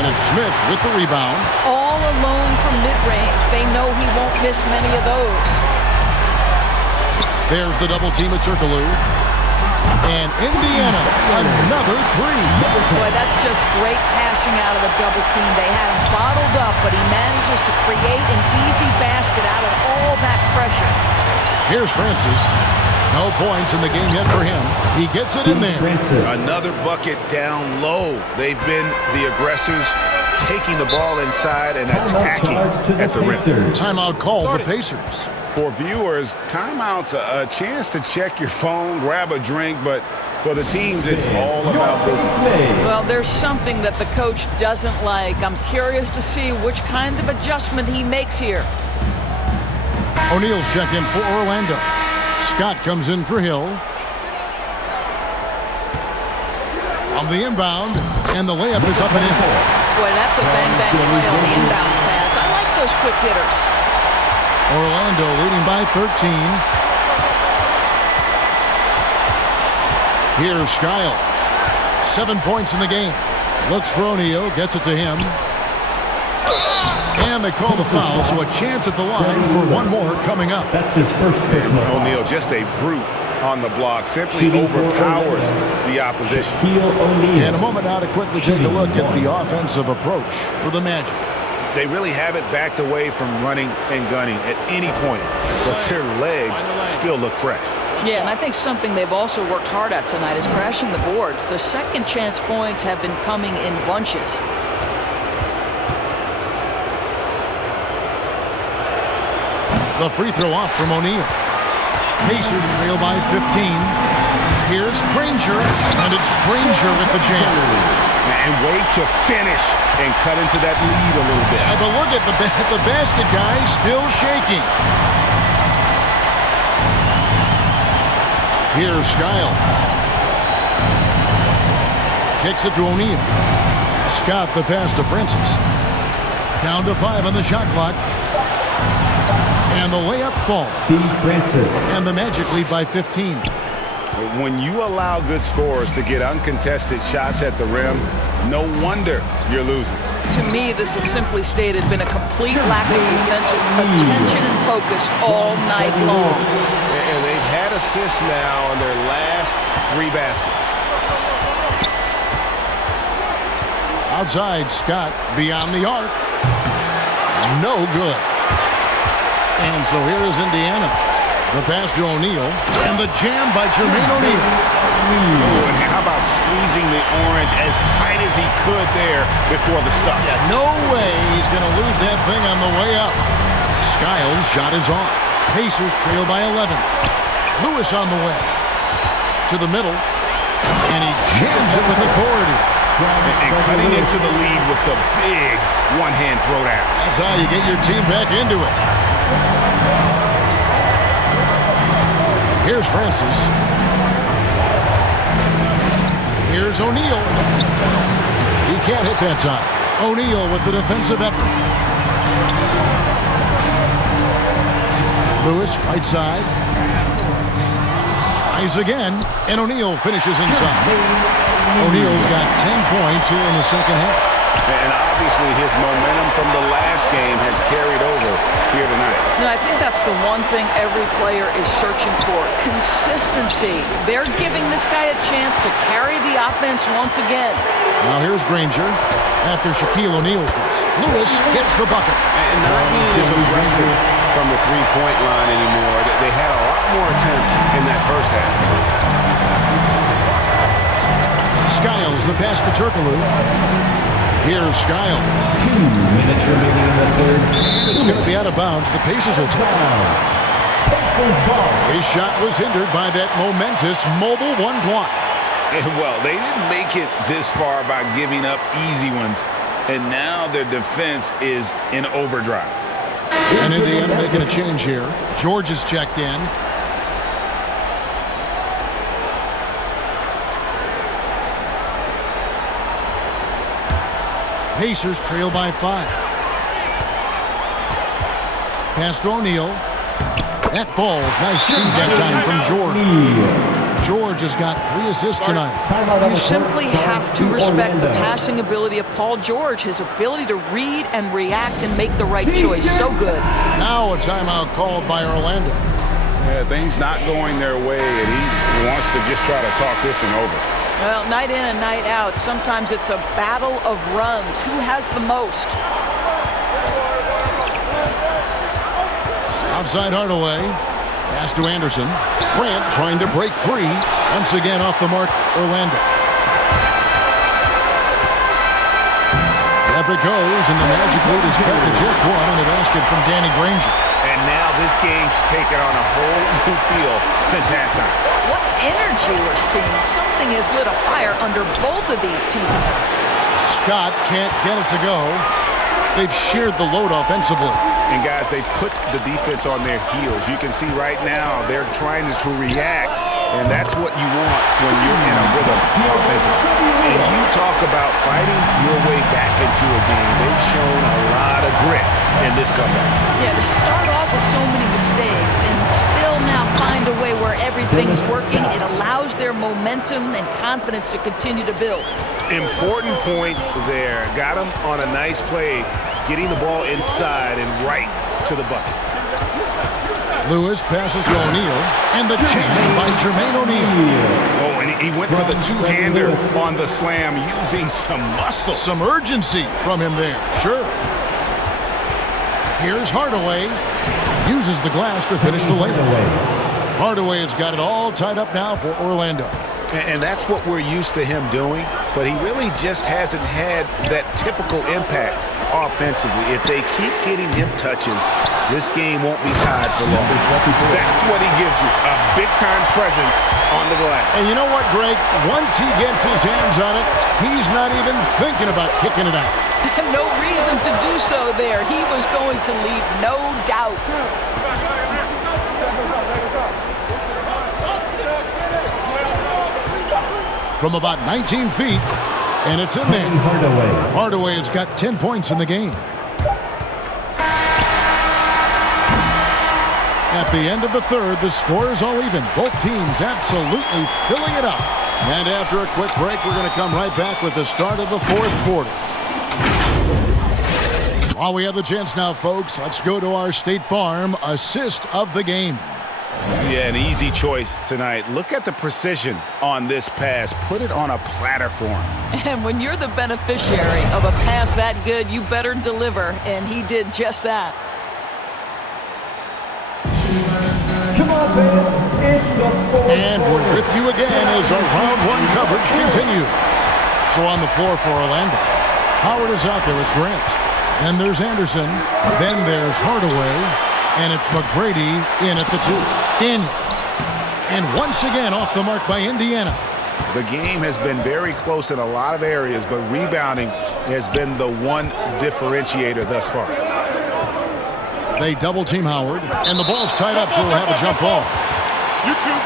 And it's Smith with the rebound. All alone from mid-range. They know he won't miss many of those. There's the double team at Turkoglu. And Indiana, another 3. Boy, that's just great passing out of the double team. They had him bottled up, but he manages to create an easy basket out of all that pressure. Here's Francis. No points in the game yet for him. He gets it in there. Another bucket down low. They've been the aggressors, taking the ball inside and attacking at the rim. Timeout called the Pacers. For viewers, timeout's a chance to check your phone, grab a drink, but for the teams, it's all about business. Well, there's something that the coach doesn't like. I'm curious to see which kind of adjustment he makes here. O'Neal's check in for Orlando. Scott comes in for Hill. On the inbound, and the layup is up and in. Boy, that's a bang-bang play on the inbounds pass. I like those quick hitters. Orlando leading by 13. Here's Skiles. 7 points in the game. Looks for O'Neal, gets it to him. And they call the foul, so a chance at the line for one more coming up. That's his first personal foul. O'Neal, just a brute on the block, simply overpowers the opposition. In a moment now to quickly take a look at the offensive approach for the Magic. They really haven't backed away from running and gunning at any point, but their legs still look fresh. Yeah, and I think something they've also worked hard at tonight is crashing the boards. The second chance points have been coming in bunches. The free throw off from O'Neal. Pacers trail by 15. Here's Granger, and it's Granger with the jam. And wait to finish and cut into that lead a little bit. Yeah, but look at the basket guy still shaking. Here's Skiles. Kicks it to O'Neal. Scott the pass to Francis. Down to 5 on the shot clock. And the layup falls. Steve Francis. And the Magic lead by 15. When you allow good scorers to get uncontested shots at the rim, no wonder you're losing. To me, this has simply stated been a complete lack of defensive attention and focus all night long. And they've had assists now on their last 3 baskets. Outside, Scott beyond the arc. No good. And so here is Indiana. The pass to O'Neal. And the jam by Jermaine O'Neal. And how about squeezing the orange as tight as he could there before the stuff? Yeah, no way he's going to lose that thing on the way up. Skiles' shot is off. Pacers trail by 11. Lewis on the way. To the middle. And he jams it with authority. And cutting into the lead with the big one-hand throwdown. That's how you get your team back into it. Here's Francis. Here's O'Neal. He can't hit that time. O'Neal with the defensive effort. Lewis, right side. Tries again, and O'Neal finishes inside. O'Neal's got 10 points here in the second half. And obviously his momentum from the last game has carried over here tonight. No, I think that's the one thing every player is searching for. Consistency. They're giving this guy a chance to carry the offense once again. Now here's Granger after Shaquille O'Neal's miss. Lewis gets the bucket. And not being as aggressive from the three-point line anymore. They had a lot more attempts in that first half. Skiles, the pass to Turkoglu. Here's Skiles. 2 minutes remaining in the third. And it's going to be out of bounds. The Pacers will take it. His shot was hindered by that momentous mobile one block. Well, they didn't make it this far by giving up easy ones. And now their defense is in overdrive. And Indiana making a change here. George is checked in. Pacers trail by 5. Pass to O'Neal. That falls. Nice speed that time from George. George has got 3 assists tonight. You simply have to respect the passing ability of Paul George, his ability to read and react and make the right choice. So good. Now a timeout called by Orlando. Yeah, things not going their way, and he wants to just try to talk this one over. Well, night in and night out, sometimes it's a battle of runs. Who has the most? Outside Hardaway. Pass to Anderson. Grant trying to break free. Once again off the mark, Orlando. Up it goes, and the Magic lead is cut to just 1 on the basket from Danny Granger. And now this game's taken on a whole new feel since halftime. What energy we're seeing. Something has lit a fire under both of these teams. Scott can't get it to go. They've shared the load offensively. And guys, they put the defense on their heels. You can see right now they're trying to react, and that's what you want when you're in a rhythm offensively. And you talk about fighting your way back into a game. They've shown a lot of grit in this comeback. Yeah, to start off with so many mistakes and still now find a way where everything is working, it allows their momentum and confidence to continue to build. Important points there. Got them on a nice play, getting the ball inside and right to the bucket. Lewis passes to O'Neal, and the jam by Jermaine O'Neal. Oh, and he went for the two-hander on the slam, using some muscle. Some urgency from him there, sure. Here's Hardaway. Uses the glass to finish the layup. Hardaway has got it all tied up now for Orlando. And that's what we're used to him doing, but he really just hasn't had that typical impact offensively. If they keep getting him touches, this game won't be tied for long. That's what he gives you, a big-time presence on the glass. And you know what, Greg? Once he gets his hands on it, he's not even thinking about kicking it out. No reason to do so there. He was going to lead, no doubt. From about 19 feet, and it's in there. Hardaway has got 10 points in the game. At the end of the third, the score is all even. Both teams absolutely filling it up. And after a quick break, we're going to come right back with the start of the fourth quarter. While we have the chance now, folks, let's go to our State Farm assist of the game. Yeah, an easy choice tonight. Look at the precision on this pass. Put it on a platter for him. And when you're the beneficiary of a pass that good, you better deliver, and he did just that. Come on, fans. It's the fourth And we're with you again as our round one coverage continues. So on the floor for Orlando, Howard is out there with Grant. Then there's Anderson. Then there's Hardaway. And it's McGrady in at the 2. Daniels. And once again off the mark by Indiana. The game has been very close in a lot of areas, but rebounding has been the one differentiator thus far. They double-team Howard, and the ball's tied up, so we'll have a jump ball. You too.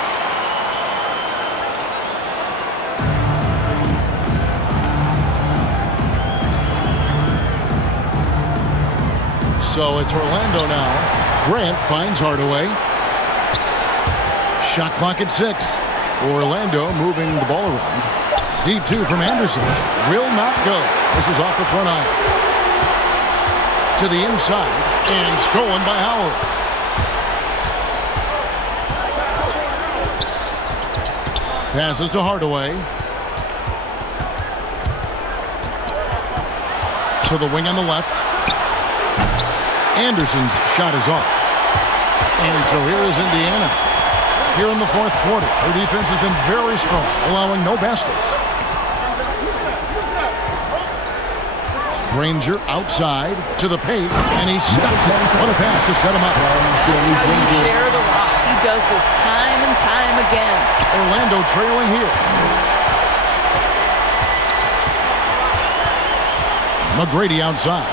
So it's Orlando now. Grant finds Hardaway. Shot clock at 6. Orlando moving the ball around. Deep 2 from Anderson. Will not go. This is off the front iron. To the inside. And stolen by Howard. Passes to Hardaway. To the wing on the left. Anderson's shot is off. And so here is Indiana. Here in the fourth quarter, their defense has been very strong, allowing no baskets. Granger outside to the paint, and he stuffs it. What a pass to set him up. That's how you share the rock. He does this time and time again. Orlando trailing here. McGrady outside.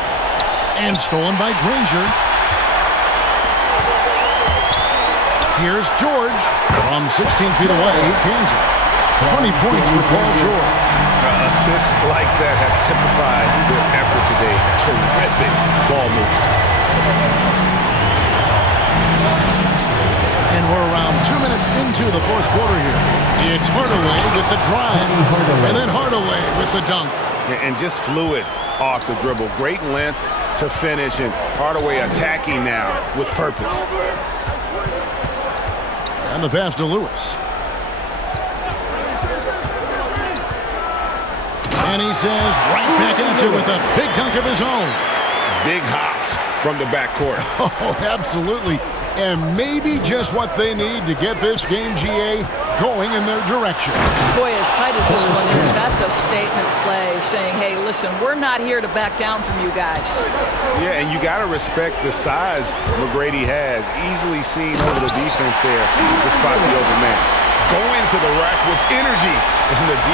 And stolen by Granger. Here's George. From 16 feet away, he cans it. 20 points for Paul George. Assists like that have typified their effort today. Terrific ball movement. And we're around 2 minutes into the fourth quarter here. It's Hardaway with the drive. And then Hardaway with the dunk. And just fluid off the dribble. Great length to finish, and Hardaway attacking now with purpose. And the pass to Lewis. And he says right back at you with a big dunk of his own. Big hops from the backcourt. Oh, absolutely. And maybe just what they need to get this game, GA, going in their direction. Boy, as tight as this one is, that's a statement play saying, hey, listen, we're not here to back down from you guys. Yeah, and you got to respect the size McGrady has. Easily seen over the defense there to spot the open man. Go into the rack with energy, and the D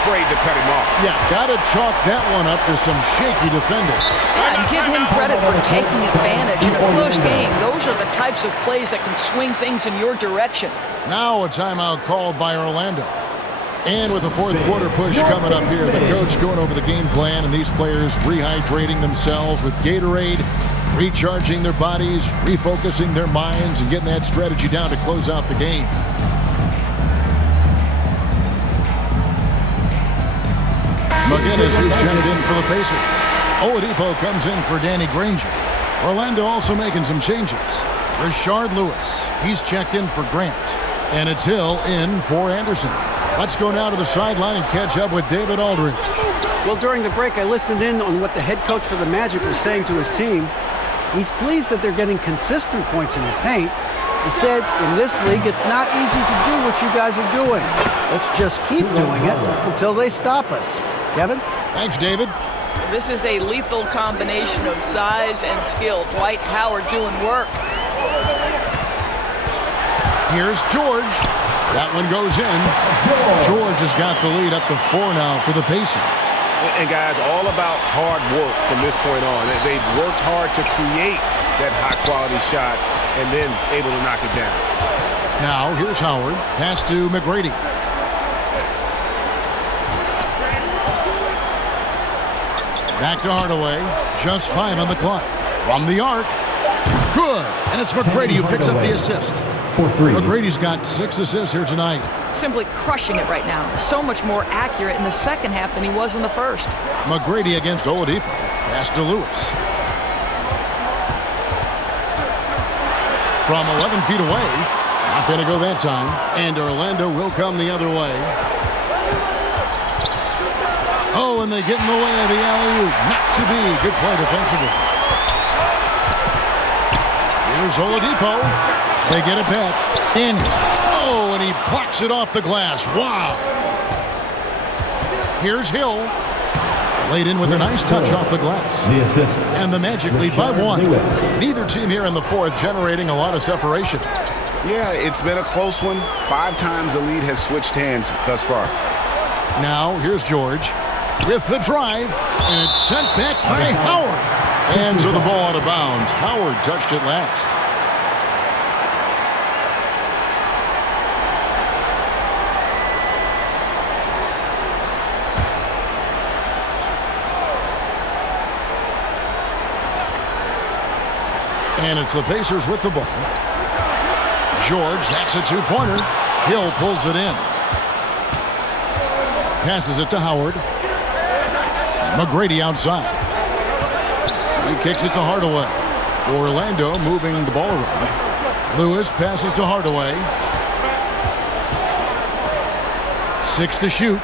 afraid to cut him off. Yeah, got to chalk that one up to some shaky defending. Yeah, and give him credit for taking advantage in a close game. Those are the types of plays that can swing things in your direction. Now a timeout called by Orlando. And with the fourth quarter push coming up here, the coach going over the game plan, and these players rehydrating themselves with Gatorade, recharging their bodies, refocusing their minds, and getting that strategy down to close out the game. McGinnis, who's checked in for the Pacers. Oladipo comes in for Danny Granger. Orlando also making some changes. Rashard Lewis, he's checked in for Grant. And it's Hill in for Anderson. Let's go now to the sideline and catch up with David Aldridge. Well, during the break, I listened in on what the head coach for the Magic was saying to his team. He's pleased that they're getting consistent points in the paint. He said, in this league, it's not easy to do what you guys are doing. Let's just keep doing it until they stop us. Kevin? Thanks, David. This is a lethal combination of size and skill. Dwight Howard doing work. Here's George. That one goes in. George has got the lead up to 4 now for the Pacers. And guys, all about hard work from this point on. They've worked hard to create that high-quality shot and then able to knock it down. Now, here's Howard. Pass to McGrady. Back to Hardaway. Just 5 on the clock. From the arc. Good. And it's McGrady who picks up the assist. 4-3. McGrady's got 6 assists here tonight. Simply crushing it right now. So much more accurate in the second half than he was in the first. McGrady against Oladipo. Pass to Lewis. From 11 feet away. Not going to go that time. And Orlando will come the other way. Oh, and they get in the way of the alley-oop. Not to be. Good play defensively. Here's Oladipo. They get it back. In. Oh, and he blocks it off the glass. Wow. Here's Hill. Laid in with a nice touch off the glass. The assist. And the Magic lead by 1. Neither team here in the fourth generating a lot of separation. Yeah, it's been a close one. 5 times the lead has switched hands thus far. Now, here's George with the drive. And it's sent back by Howard. And so the ball out of bounds. Howard touched it last. And it's the Pacers with the ball. George, that's a 2-pointer. Hill pulls it in. Passes it to Howard. McGrady outside. He kicks it to Hardaway. Orlando moving the ball around. Lewis passes to Hardaway. 6 to shoot.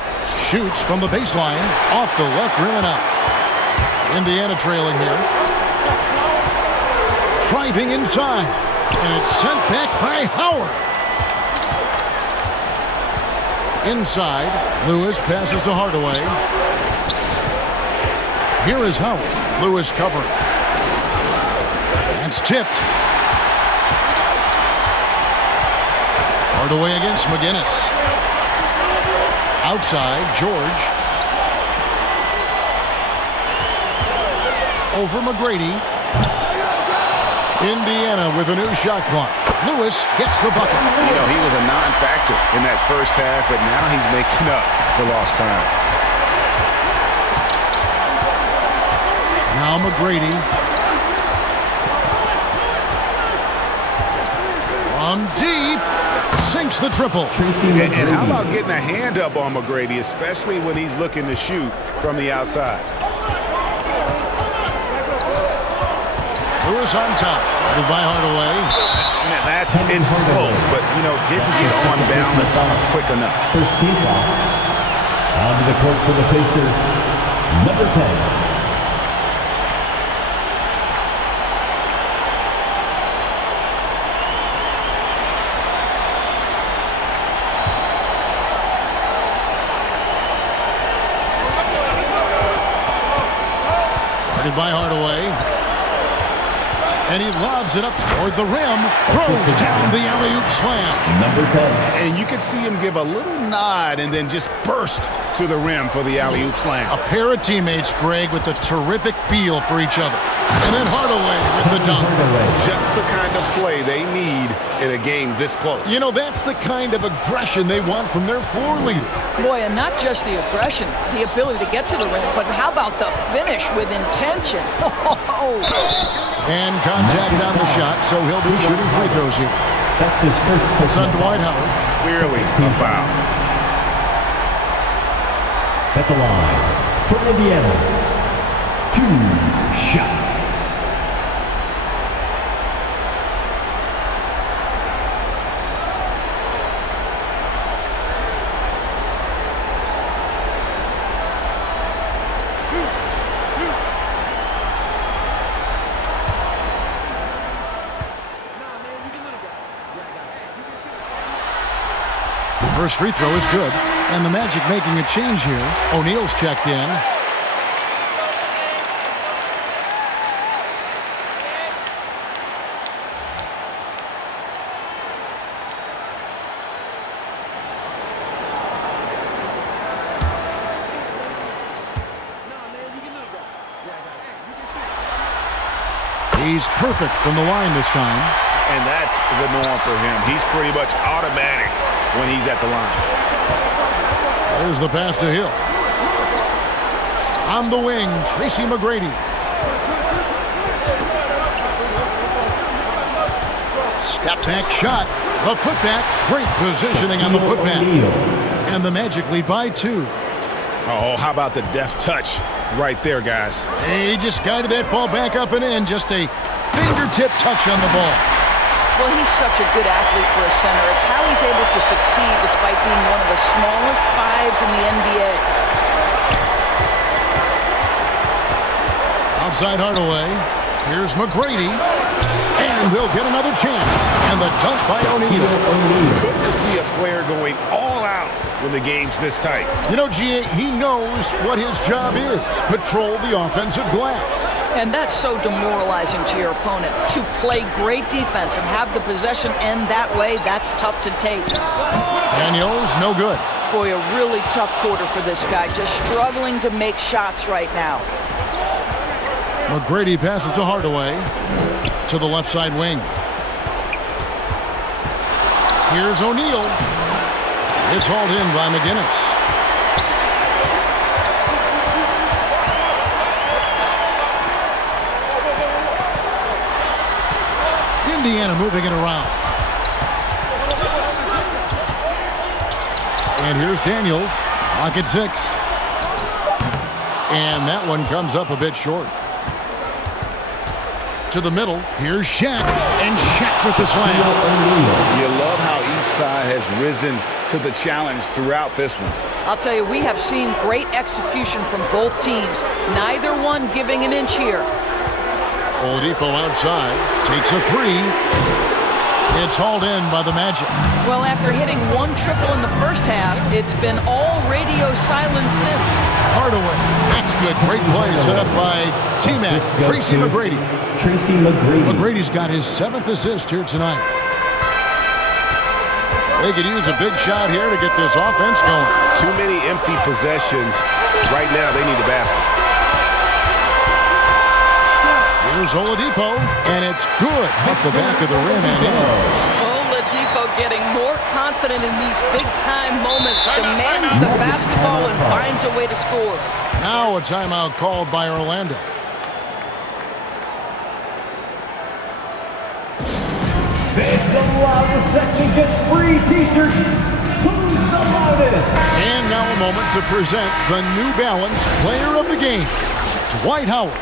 Shoots from the baseline. Off the left rim and out. Indiana trailing here. Driving inside. And it's sent back by Howard. Inside. Lewis passes to Hardaway. Here is Howard. Lewis covering. That's tipped. Hardaway against McGinnis. Outside, George. Over McGrady. Indiana with a new shot clock. Lewis gets the bucket. You know, he was a non-factor in that first half, but now he's making up for lost time. Now McGrady. From deep. Sinks the triple. And how about getting a hand up on McGrady, especially when he's looking to shoot from the outside? Lewis on top. Headed by Hardaway. It's close, but, you know, didn't get on balance quick enough. First team foul. Onto the court for the Pacers. Number 10. Guarded by Hardaway. And he lobs it up toward the rim. Throws down the alley-oop slam. Number 10. And you can see him give a little nod and then just burst to the rim for the alley-oop slam. A pair of teammates, Greg, with a terrific feel for each other. And then Hardaway with the dunk. Just the kind of play they need in a game this close. You know, that's the kind of aggression they want from their floor leader. Boy, and not just the aggression, the ability to get to the rim, but how about the finish with intention? And contact on the shot, so he'll be shooting free throws here. That's his first. It's on Dwight Howard. Clearly a foul. At the line for Indiana. 2 shots. First free throw is good. And the Magic making a change here. O'Neal's checked in. He's perfect from the line this time. And that's the norm for him. He's pretty much automatic when he's at the line. There's the pass to Hill. On the wing, Tracy McGrady. Step back shot. The putback. Great positioning on the putback. And the Magic lead by 2. Oh, how about the deft touch right there, guys? He just guided that ball back up and in. Just a fingertip touch on the ball. Well, he's such a good athlete for a center. It's how he's able to succeed despite being one of the smallest 5s in the NBA. Outside Hardaway. Here's McGrady. And they'll get another chance. And the dunk by O'Neal. Good to see a player going all out when the game's this tight. You know, G.A., he knows what his job is. Patrol the offensive glass. And that's so demoralizing to your opponent. To play great defense and have the possession end that way, that's tough to take. Daniels, no good. Boy, a really tough quarter for this guy. Just struggling to make shots right now. McGrady passes to Hardaway. To the left side wing. Here's O'Neal. It's hauled in by McGinnis. Indiana moving it around. And here's Daniels. Clock at 6. And that one comes up a bit short. To the middle. Here's Shaq. And Shaq with the slam. You love how each side has risen to the challenge throughout this one. I'll tell you, we have seen great execution from both teams. Neither one giving an inch here. Oladipo outside. Takes a 3. It's hauled in by the Magic. Well, after hitting 1 triple in the first half, it's been all radio silence since. Hardaway. That's good. Great play set up by T-Mac. Tracy McGrady. Tracy McGrady. McGrady's got his 7th assist here tonight. They could use a big shot here to get this offense going. Too many empty possessions. Right now, they need a basket. Here's Oladipo, and it's good off the back of the rim and in. Oladipo getting more confident in these big-time moments, demands the basketball and finds a way to score. Now a timeout called by Orlando. It's the loudest section gets free t-shirts. Who's the loudest? And now a moment to present the New Balance Player of the Game, Dwight Howard.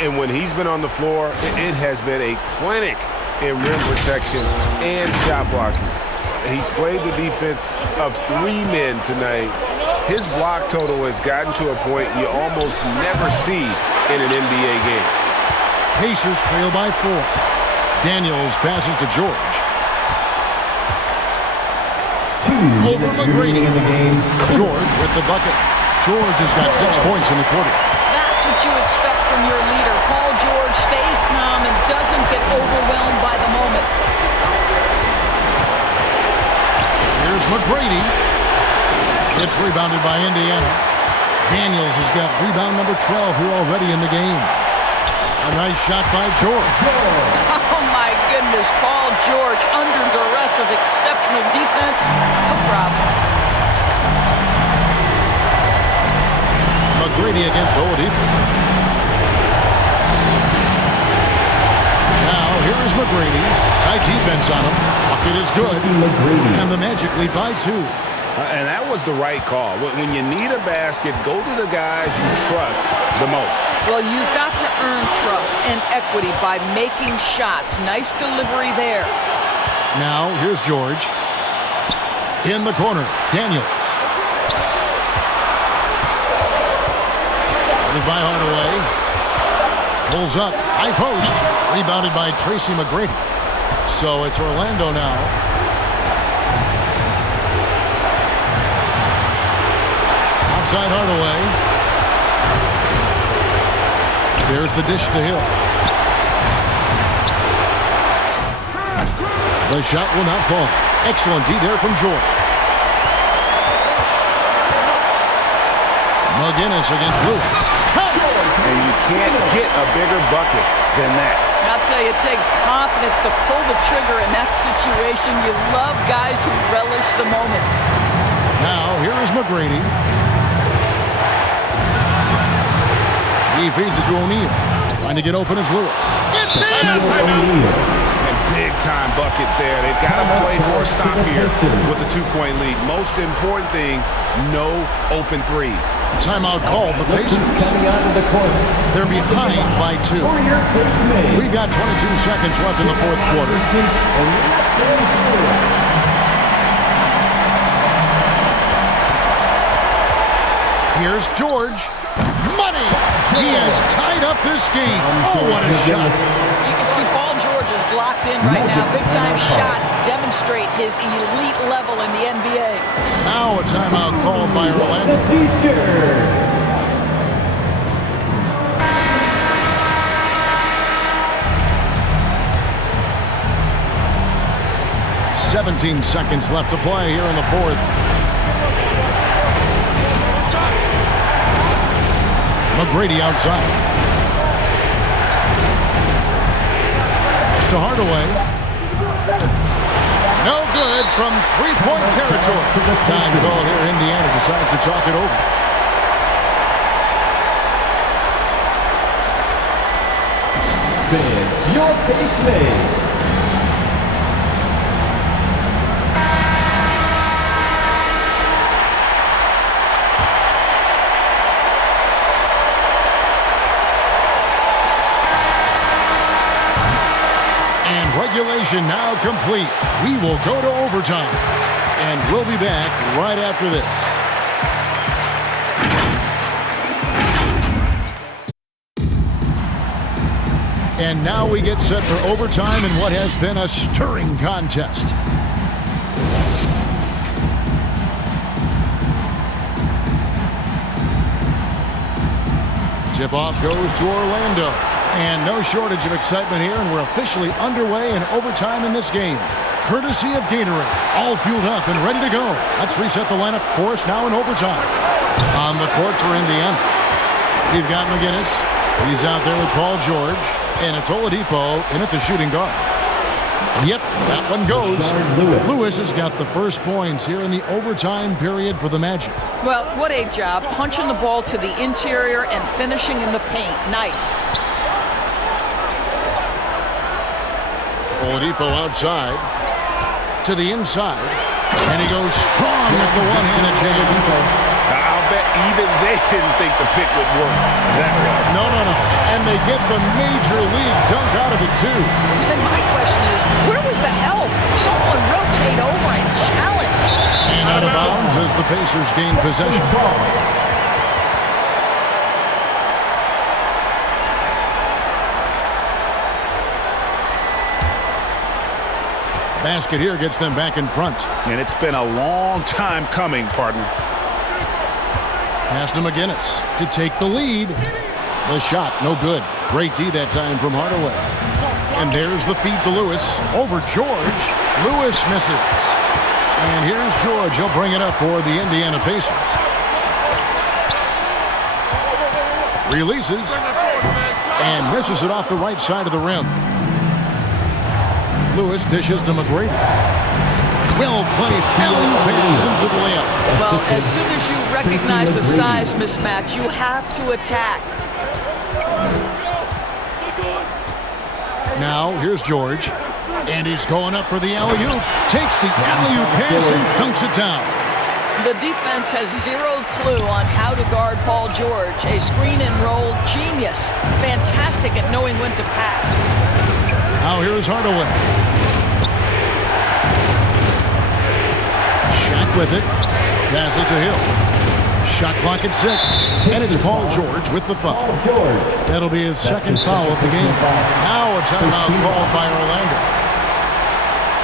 And when he's been on the floor, it has been a clinic in rim protection and shot blocking. He's played the defense of 3 men tonight. His block total has gotten to a point you almost never see in an NBA game. Pacers trail by 4. Daniels passes to George. Over McGrady. In the game. George with the bucket. George has got 6 points in the quarter. That's what you expect from your leader. Paul George stays calm and doesn't get overwhelmed by the moment. Here's McGrady. It's rebounded by Indiana. Daniels has got rebound number 12 here already in the game. A nice shot by George. Oh, my goodness. Paul George under duress of exceptional defense. No problem. McGrady against Oladipo. Now, here is McGrady. Tight defense on him. Bucket is good. And the Magic lead by 2. And that was the right call. When you need a basket, go to the guys you trust the most. Well, you've got to earn trust and equity by making shots. Nice delivery there. Now, here's George. In the corner, Daniels. By Hardaway. Pulls up. High post. Rebounded by Tracy McGrady. So it's Orlando now. outside Hardaway. There's the dish to Hill. The shot will not fall. Excellent D there from Jordan. McGinnis against Lewis. And you can't get a bigger bucket than that. I'll tell you, it takes confidence to pull the trigger in that situation. You love guys who relish the moment. Now, here is McGrady. He feeds it to O'Neal. Trying to get open is Lewis. It's in! Big-time bucket there. They've got to play for a stop here with a 2-point lead. Most important thing, no open threes. Timeout called. The Pacers. Coming onto the court. They're behind by 2. We've got 22 seconds left in the fourth quarter. Here's George. Money! He has tied up this game. Oh, what a shot. You can see Paul George is locked in right now. Big-time shots demonstrate his elite level in the NBA. Now a timeout called by Orlando. T-shirt. 17 seconds left to play here in the fourth. McGrady outside. It's to Hardaway. No good from three-point territory. Time call here. Indiana decides to talk it over. Fans, your base mates. Regulation now complete. We will go to overtime. And we'll be back right after this. And now we get set for overtime in what has been a stirring contest. Tip-off goes to Orlando. And no shortage of excitement here, and we're officially underway in overtime in this game. Courtesy of Gatorade, all fueled up and ready to go. Let's reset the lineup for us now in overtime. On the court for Indiana, we've got McGinnis. He's out there with Paul George, and it's Oladipo in at the shooting guard. Yep, that one goes. Lewis has got the first points here in the overtime period for the Magic. Well, what a job, punching the ball to the interior and finishing in the paint. Nice. Oladipo outside to the inside, and he goes strong at the one-handed jam. I'll bet even they didn't think the pick would work that way. No. And they get the major league dunk out of it, too. And my question is, where was the help? Someone rotate over and challenge. And out of bounds as the Pacers gain possession. Basket here gets them back in front. And it's been a long time coming, partner. Pass to McGinnis to take the lead. The shot, no good. Great D that time from Hardaway. And there's the feed to Lewis. Over George. Lewis misses. And here's George. He'll bring it up for the Indiana Pacers. Releases. And misses it off the right side of the rim. Lewis dishes to McGrady. Well-placed alley-oop pass into the layup. Well, as soon as you recognize the size mismatch, you have to attack. Now, here's George. And he's going up for the alley-oop. Takes the alley-oop pass and dunks it down. The defense has zero clue on how to guard Paul George. A screen and roll genius. Fantastic at knowing when to pass. Now here's Hardaway. Shaq with it. Passes to Hill. Shot clock at 6. And it's Paul George with the foul. That'll be his second foul of the game. Now a timeout called by Orlando.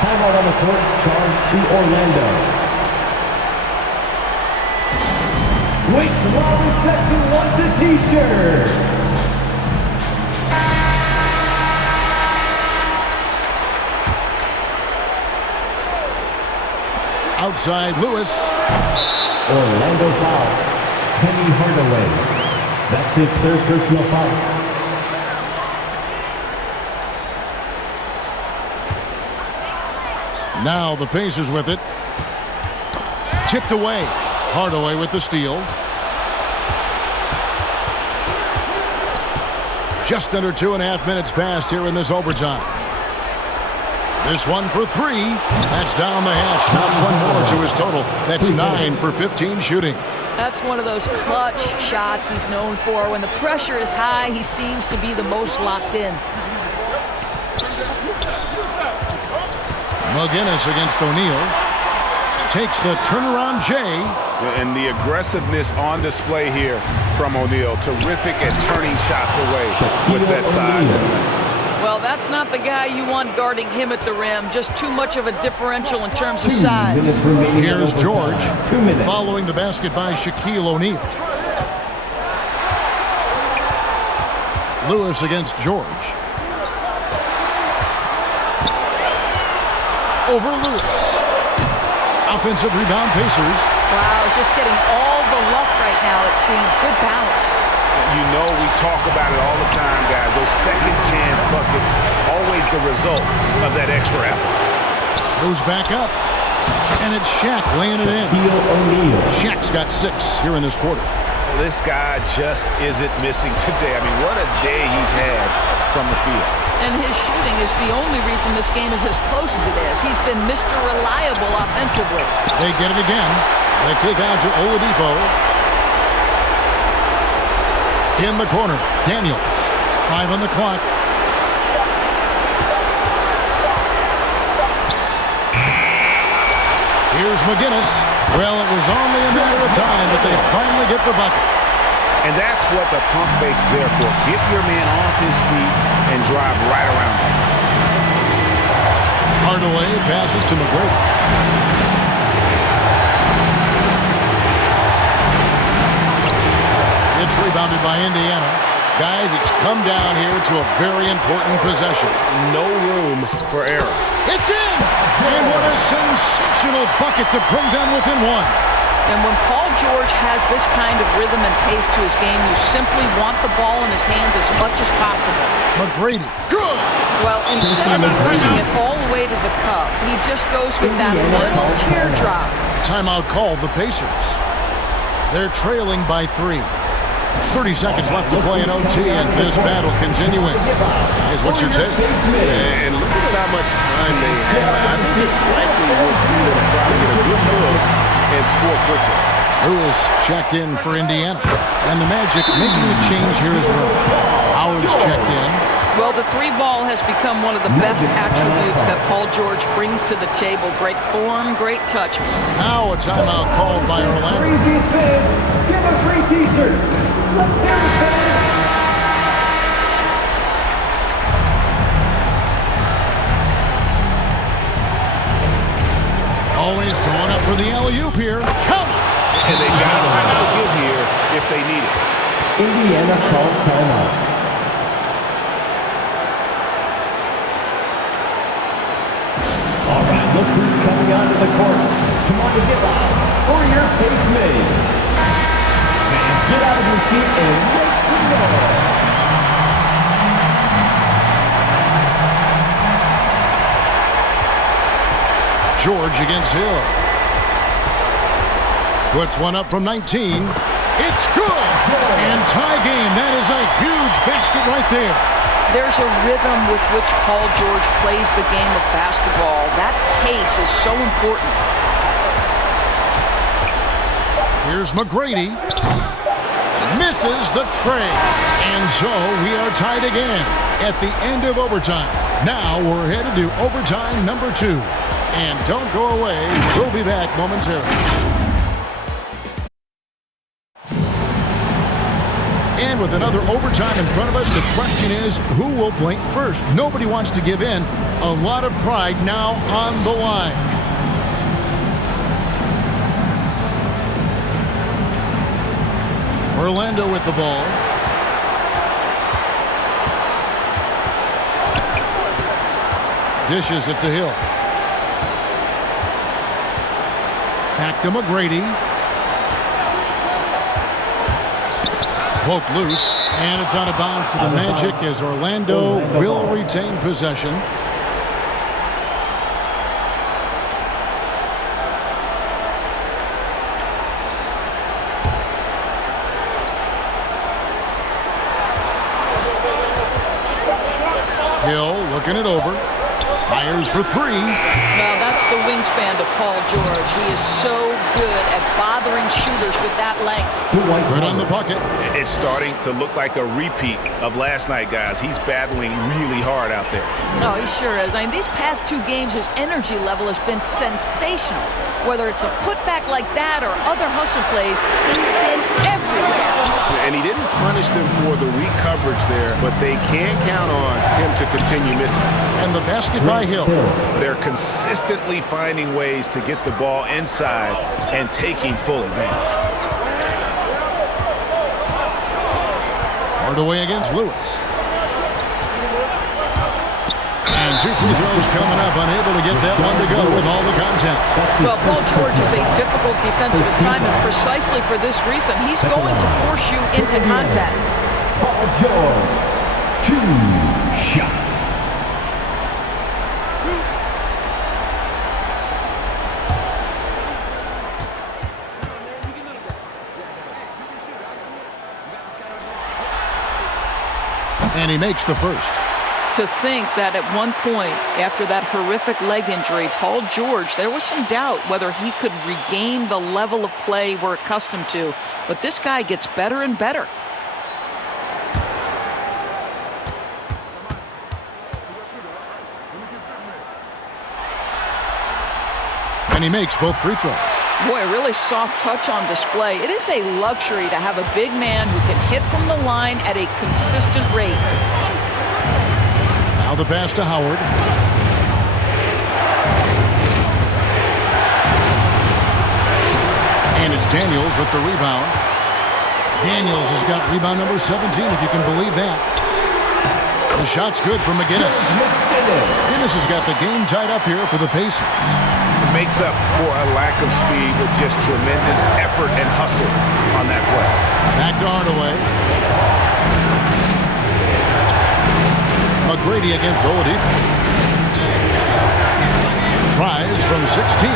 Timeout on the court, charge to Orlando. Weights Wellness Section wants a t-shirt. Outside Lewis. Orlando foul. Penny Hardaway. That's his third personal foul. Now the Pacers with it. Tipped away. Hardaway with the steal. Just under 2.5 minutes passed here in this overtime. This one for three. That's down the hatch. Knocks one more to his total. That's 9 for 15 shooting. That's one of those clutch shots he's known for. When the pressure is high, he seems to be the most locked in. McGinnis against O'Neal. Takes the turnaround J. And the aggressiveness on display here from O'Neal. Terrific at turning shots away with that size and length. Well, that's not the guy you want guarding him at the rim. Just too much of a differential in terms of size. Here's George following the basket by Shaquille O'Neal. Lewis against George. Over Lewis. Offensive rebound Pacers. Wow, just getting all the luck right now, it seems. Good bounce. You know we talk about it all the time, guys. Those second chance buckets, always the result of that extra effort. Goes back up. And it's Shaq laying it in. Shaq's got 6 here in this quarter. This guy just isn't missing today. I mean, what a day he's had from the field. And his shooting is the only reason this game is as close as it is. He's been Mr. Reliable offensively. They get it again. They kick out to Oladipo. In the corner, Daniels. 5 on the clock. Here's McGinnis. Well, it was only a matter of time, but they finally get the bucket. And that's what the pump fake's there for. Get your man off his feet and drive right around him. Hardaway passes to McGrady. It's rebounded by Indiana. Guys, it's come down here to a very important possession. No room for error. It's in! And what a sensational bucket to bring them within 1. And when Paul George has this kind of rhythm and pace to his game, you simply want the ball in his hands as much as possible. McGrady, good! Well, instead of pushing it all the way to the cup, he just goes with that little teardrop. Timeout called the Pacers. They're trailing by 3. 30 seconds left to play in OT, and this battle continuing. Guys, what's your take? And look at how much time they have. I think it's likely we'll see them try to get a good look and score quickly. Lewis checked in for Indiana. And the Magic making a change here as well. Howard's checked in. Well, the 3 ball has become one of the best attributes that Paul George brings to the table. Great form, great touch. Now a timeout called by Orlando. Craziest fans, get a free t-shirt. Let's hear it, fans. Always going up for the alley-oop here. Count it! And they got a final give here if they need it. Indiana calls timeout. All right, look who's coming onto the court. Come on and get loud for your face maze. Fans, get out of your seat and make some noise. George against Hill. Puts one up from 19. It's good! And tie game. That is a huge basket right there. There's a rhythm with which Paul George plays the game of basketball. That pace is so important. Here's McGrady. Misses the tray. And so we are tied again at the end of overtime. Now we're headed to overtime number 2. And don't go away. We'll be back momentarily. And with another overtime in front of us, the question is, who will blink first? Nobody wants to give in. A lot of pride now on the line. Orlando with the ball. Dishes it to Hill. Back to McGrady. Poked loose, and it's out of bounds to the Magic as Orlando will retain possession. Hill looking it over. Fires for three. Now that's the wingspan of Paul George. He is so good at bothering shooters with that length. Good on the bucket. It's starting to look like a repeat of last night, guys. He's battling really hard out there. No, he sure is. I mean, these past 2 games, his energy level has been sensational. Whether it's a putback like that or other hustle plays, he's been everywhere. And he didn't punish them for the weak coverage there, but they can count on him to continue missing. And the basket by Hill. They're consistently finding ways to get the ball inside and taking full advantage. Hardaway against Lewis. And 2 free throws coming up, unable to get that one to go with all the contact. Well, Paul George is a difficult defensive assignment precisely for this reason. He's going to force you into contact. Paul George, 2 shots. And he makes the first. To think that at one point, after that horrific leg injury, Paul George, there was some doubt whether he could regain the level of play we're accustomed to. But this guy gets better and better. And he makes both free throws. Boy, a really soft touch on display. It is a luxury to have a big man who can hit from the line at a consistent rate. Now the pass to Howard. And it's Daniels with the rebound. Daniels has got rebound number 17, if you can believe that. The shot's good from McGinnis. McGinnis has got the game tied up here for the Pacers. It makes up for a lack of speed with just tremendous effort and hustle on that play. Back to Hardaway. McGrady against Oladipo. Tries from 16.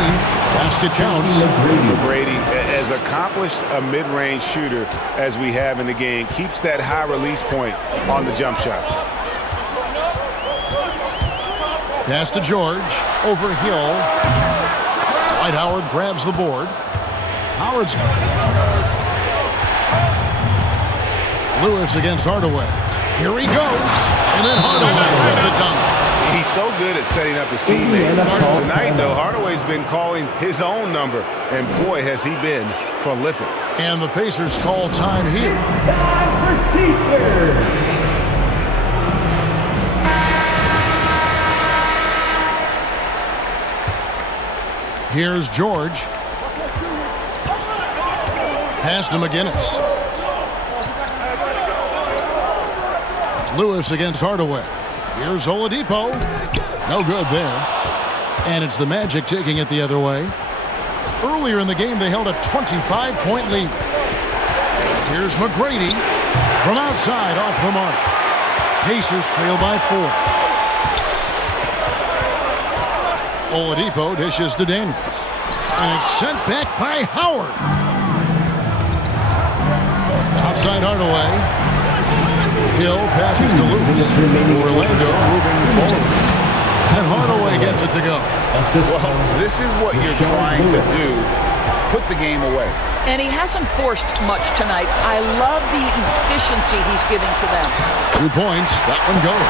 Basket counts. McGrady, as accomplished a mid-range shooter as we have in the game, keeps that high release point on the jump shot. Pass to George. Over Hill. Dwight Howard grabs the board. Howard's... Lewis against Hardaway. Here he goes. And then Hardaway with the dunk. He's so good at setting up his teammates. Tonight, though, Hardaway's been calling his own number, and boy, has he been prolific. And the Pacers call time here. Time for Pacers. Here's George. Pass to McGinnis. Lewis against Hardaway. Here's Oladipo. No good there. And it's the Magic taking it the other way. Earlier in the game, they held a 25-point lead. Here's McGrady from outside off the mark. Pacers trail by 4. Oladipo dishes to Daniels. And it's sent back by Howard. Outside Hardaway. Hill passes to Lewis. Orlando moving forward. And Hardaway gets it to go. Well, this is what you're trying to do. Put the game away. And he hasn't forced much tonight. I love the efficiency he's giving to them. 2 points. That one goes.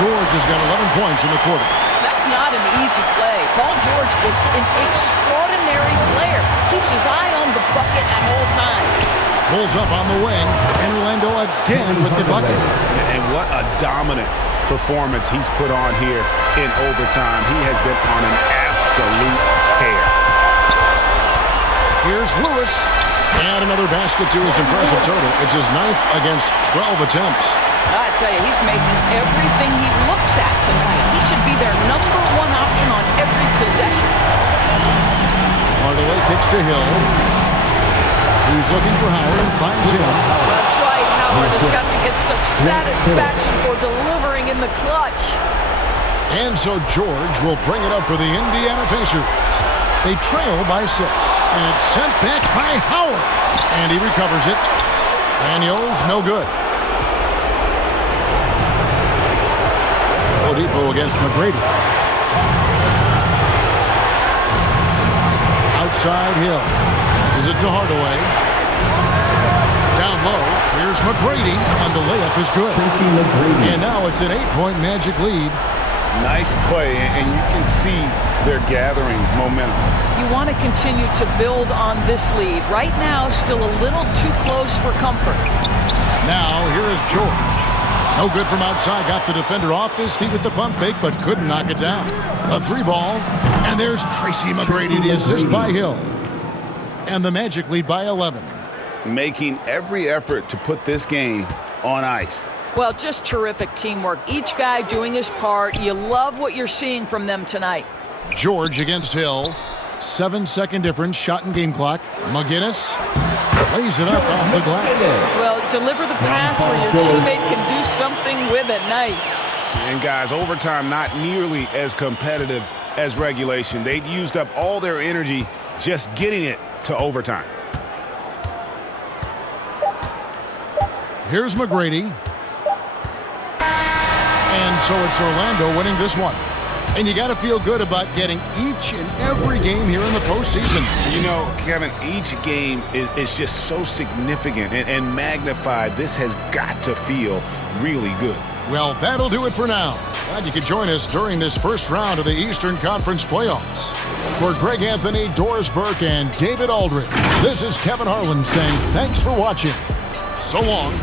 George has got 11 points in the quarter. That's not an easy play. Paul George is an extraordinary player. Keeps his eye on the bucket at all times. Pulls up on the wing, and Orlando again with the bucket. And what a dominant performance he's put on here in overtime. He has been on an absolute tear. Here's Lewis. And another basket to his impressive total. It's his 9th against 12 attempts. I tell you, he's making everything he looks at tonight. He should be their #1 option on every possession. Hardaway kicks to Hill. He's looking for Howard and finds him. Well, Dwight Howard has got to get such satisfaction for delivering in the clutch. And so George will bring it up for the Indiana Pacers. They trail by 6. And it's sent back by Howard. And he recovers it. Daniels, no good. Oladipo against McGrady. Outside Hill. This is it to Hardaway. Down low. Here's McGrady. And the layup is good. And now it's an 8-point Magic lead. Nice play, and you can see they're gathering momentum. You want to continue to build on this lead. Right now, still a little too close for comfort. Now, here is George. No good from outside. Got the defender off his feet with the pump fake, but couldn't knock it down. A 3-ball, and there's Tracy McGrady, the assist by Hill. And the Magic lead by 11. Making every effort to put this game on ice. Well, just terrific teamwork. Each guy doing his part. You love what you're seeing from them tonight. George against Hill. 7-second difference, shot and game clock. McGinnis lays it up off the glass. Well, deliver the pass where your teammate can do something with it. Nice. And guys, overtime not nearly as competitive as regulation. They'd used up all their energy just getting it to overtime. Here's McGrady. And so it's Orlando winning this one. And you got to feel good about getting each and every game here in the postseason. You know, Kevin, each game is just so significant and magnified. This has got to feel really good. Well, that'll do it for now. Glad you could join us during this first round of the Eastern Conference playoffs. For Greg Anthony, Doris Burke, and David Aldridge, this is Kevin Harlan saying thanks for watching. So long.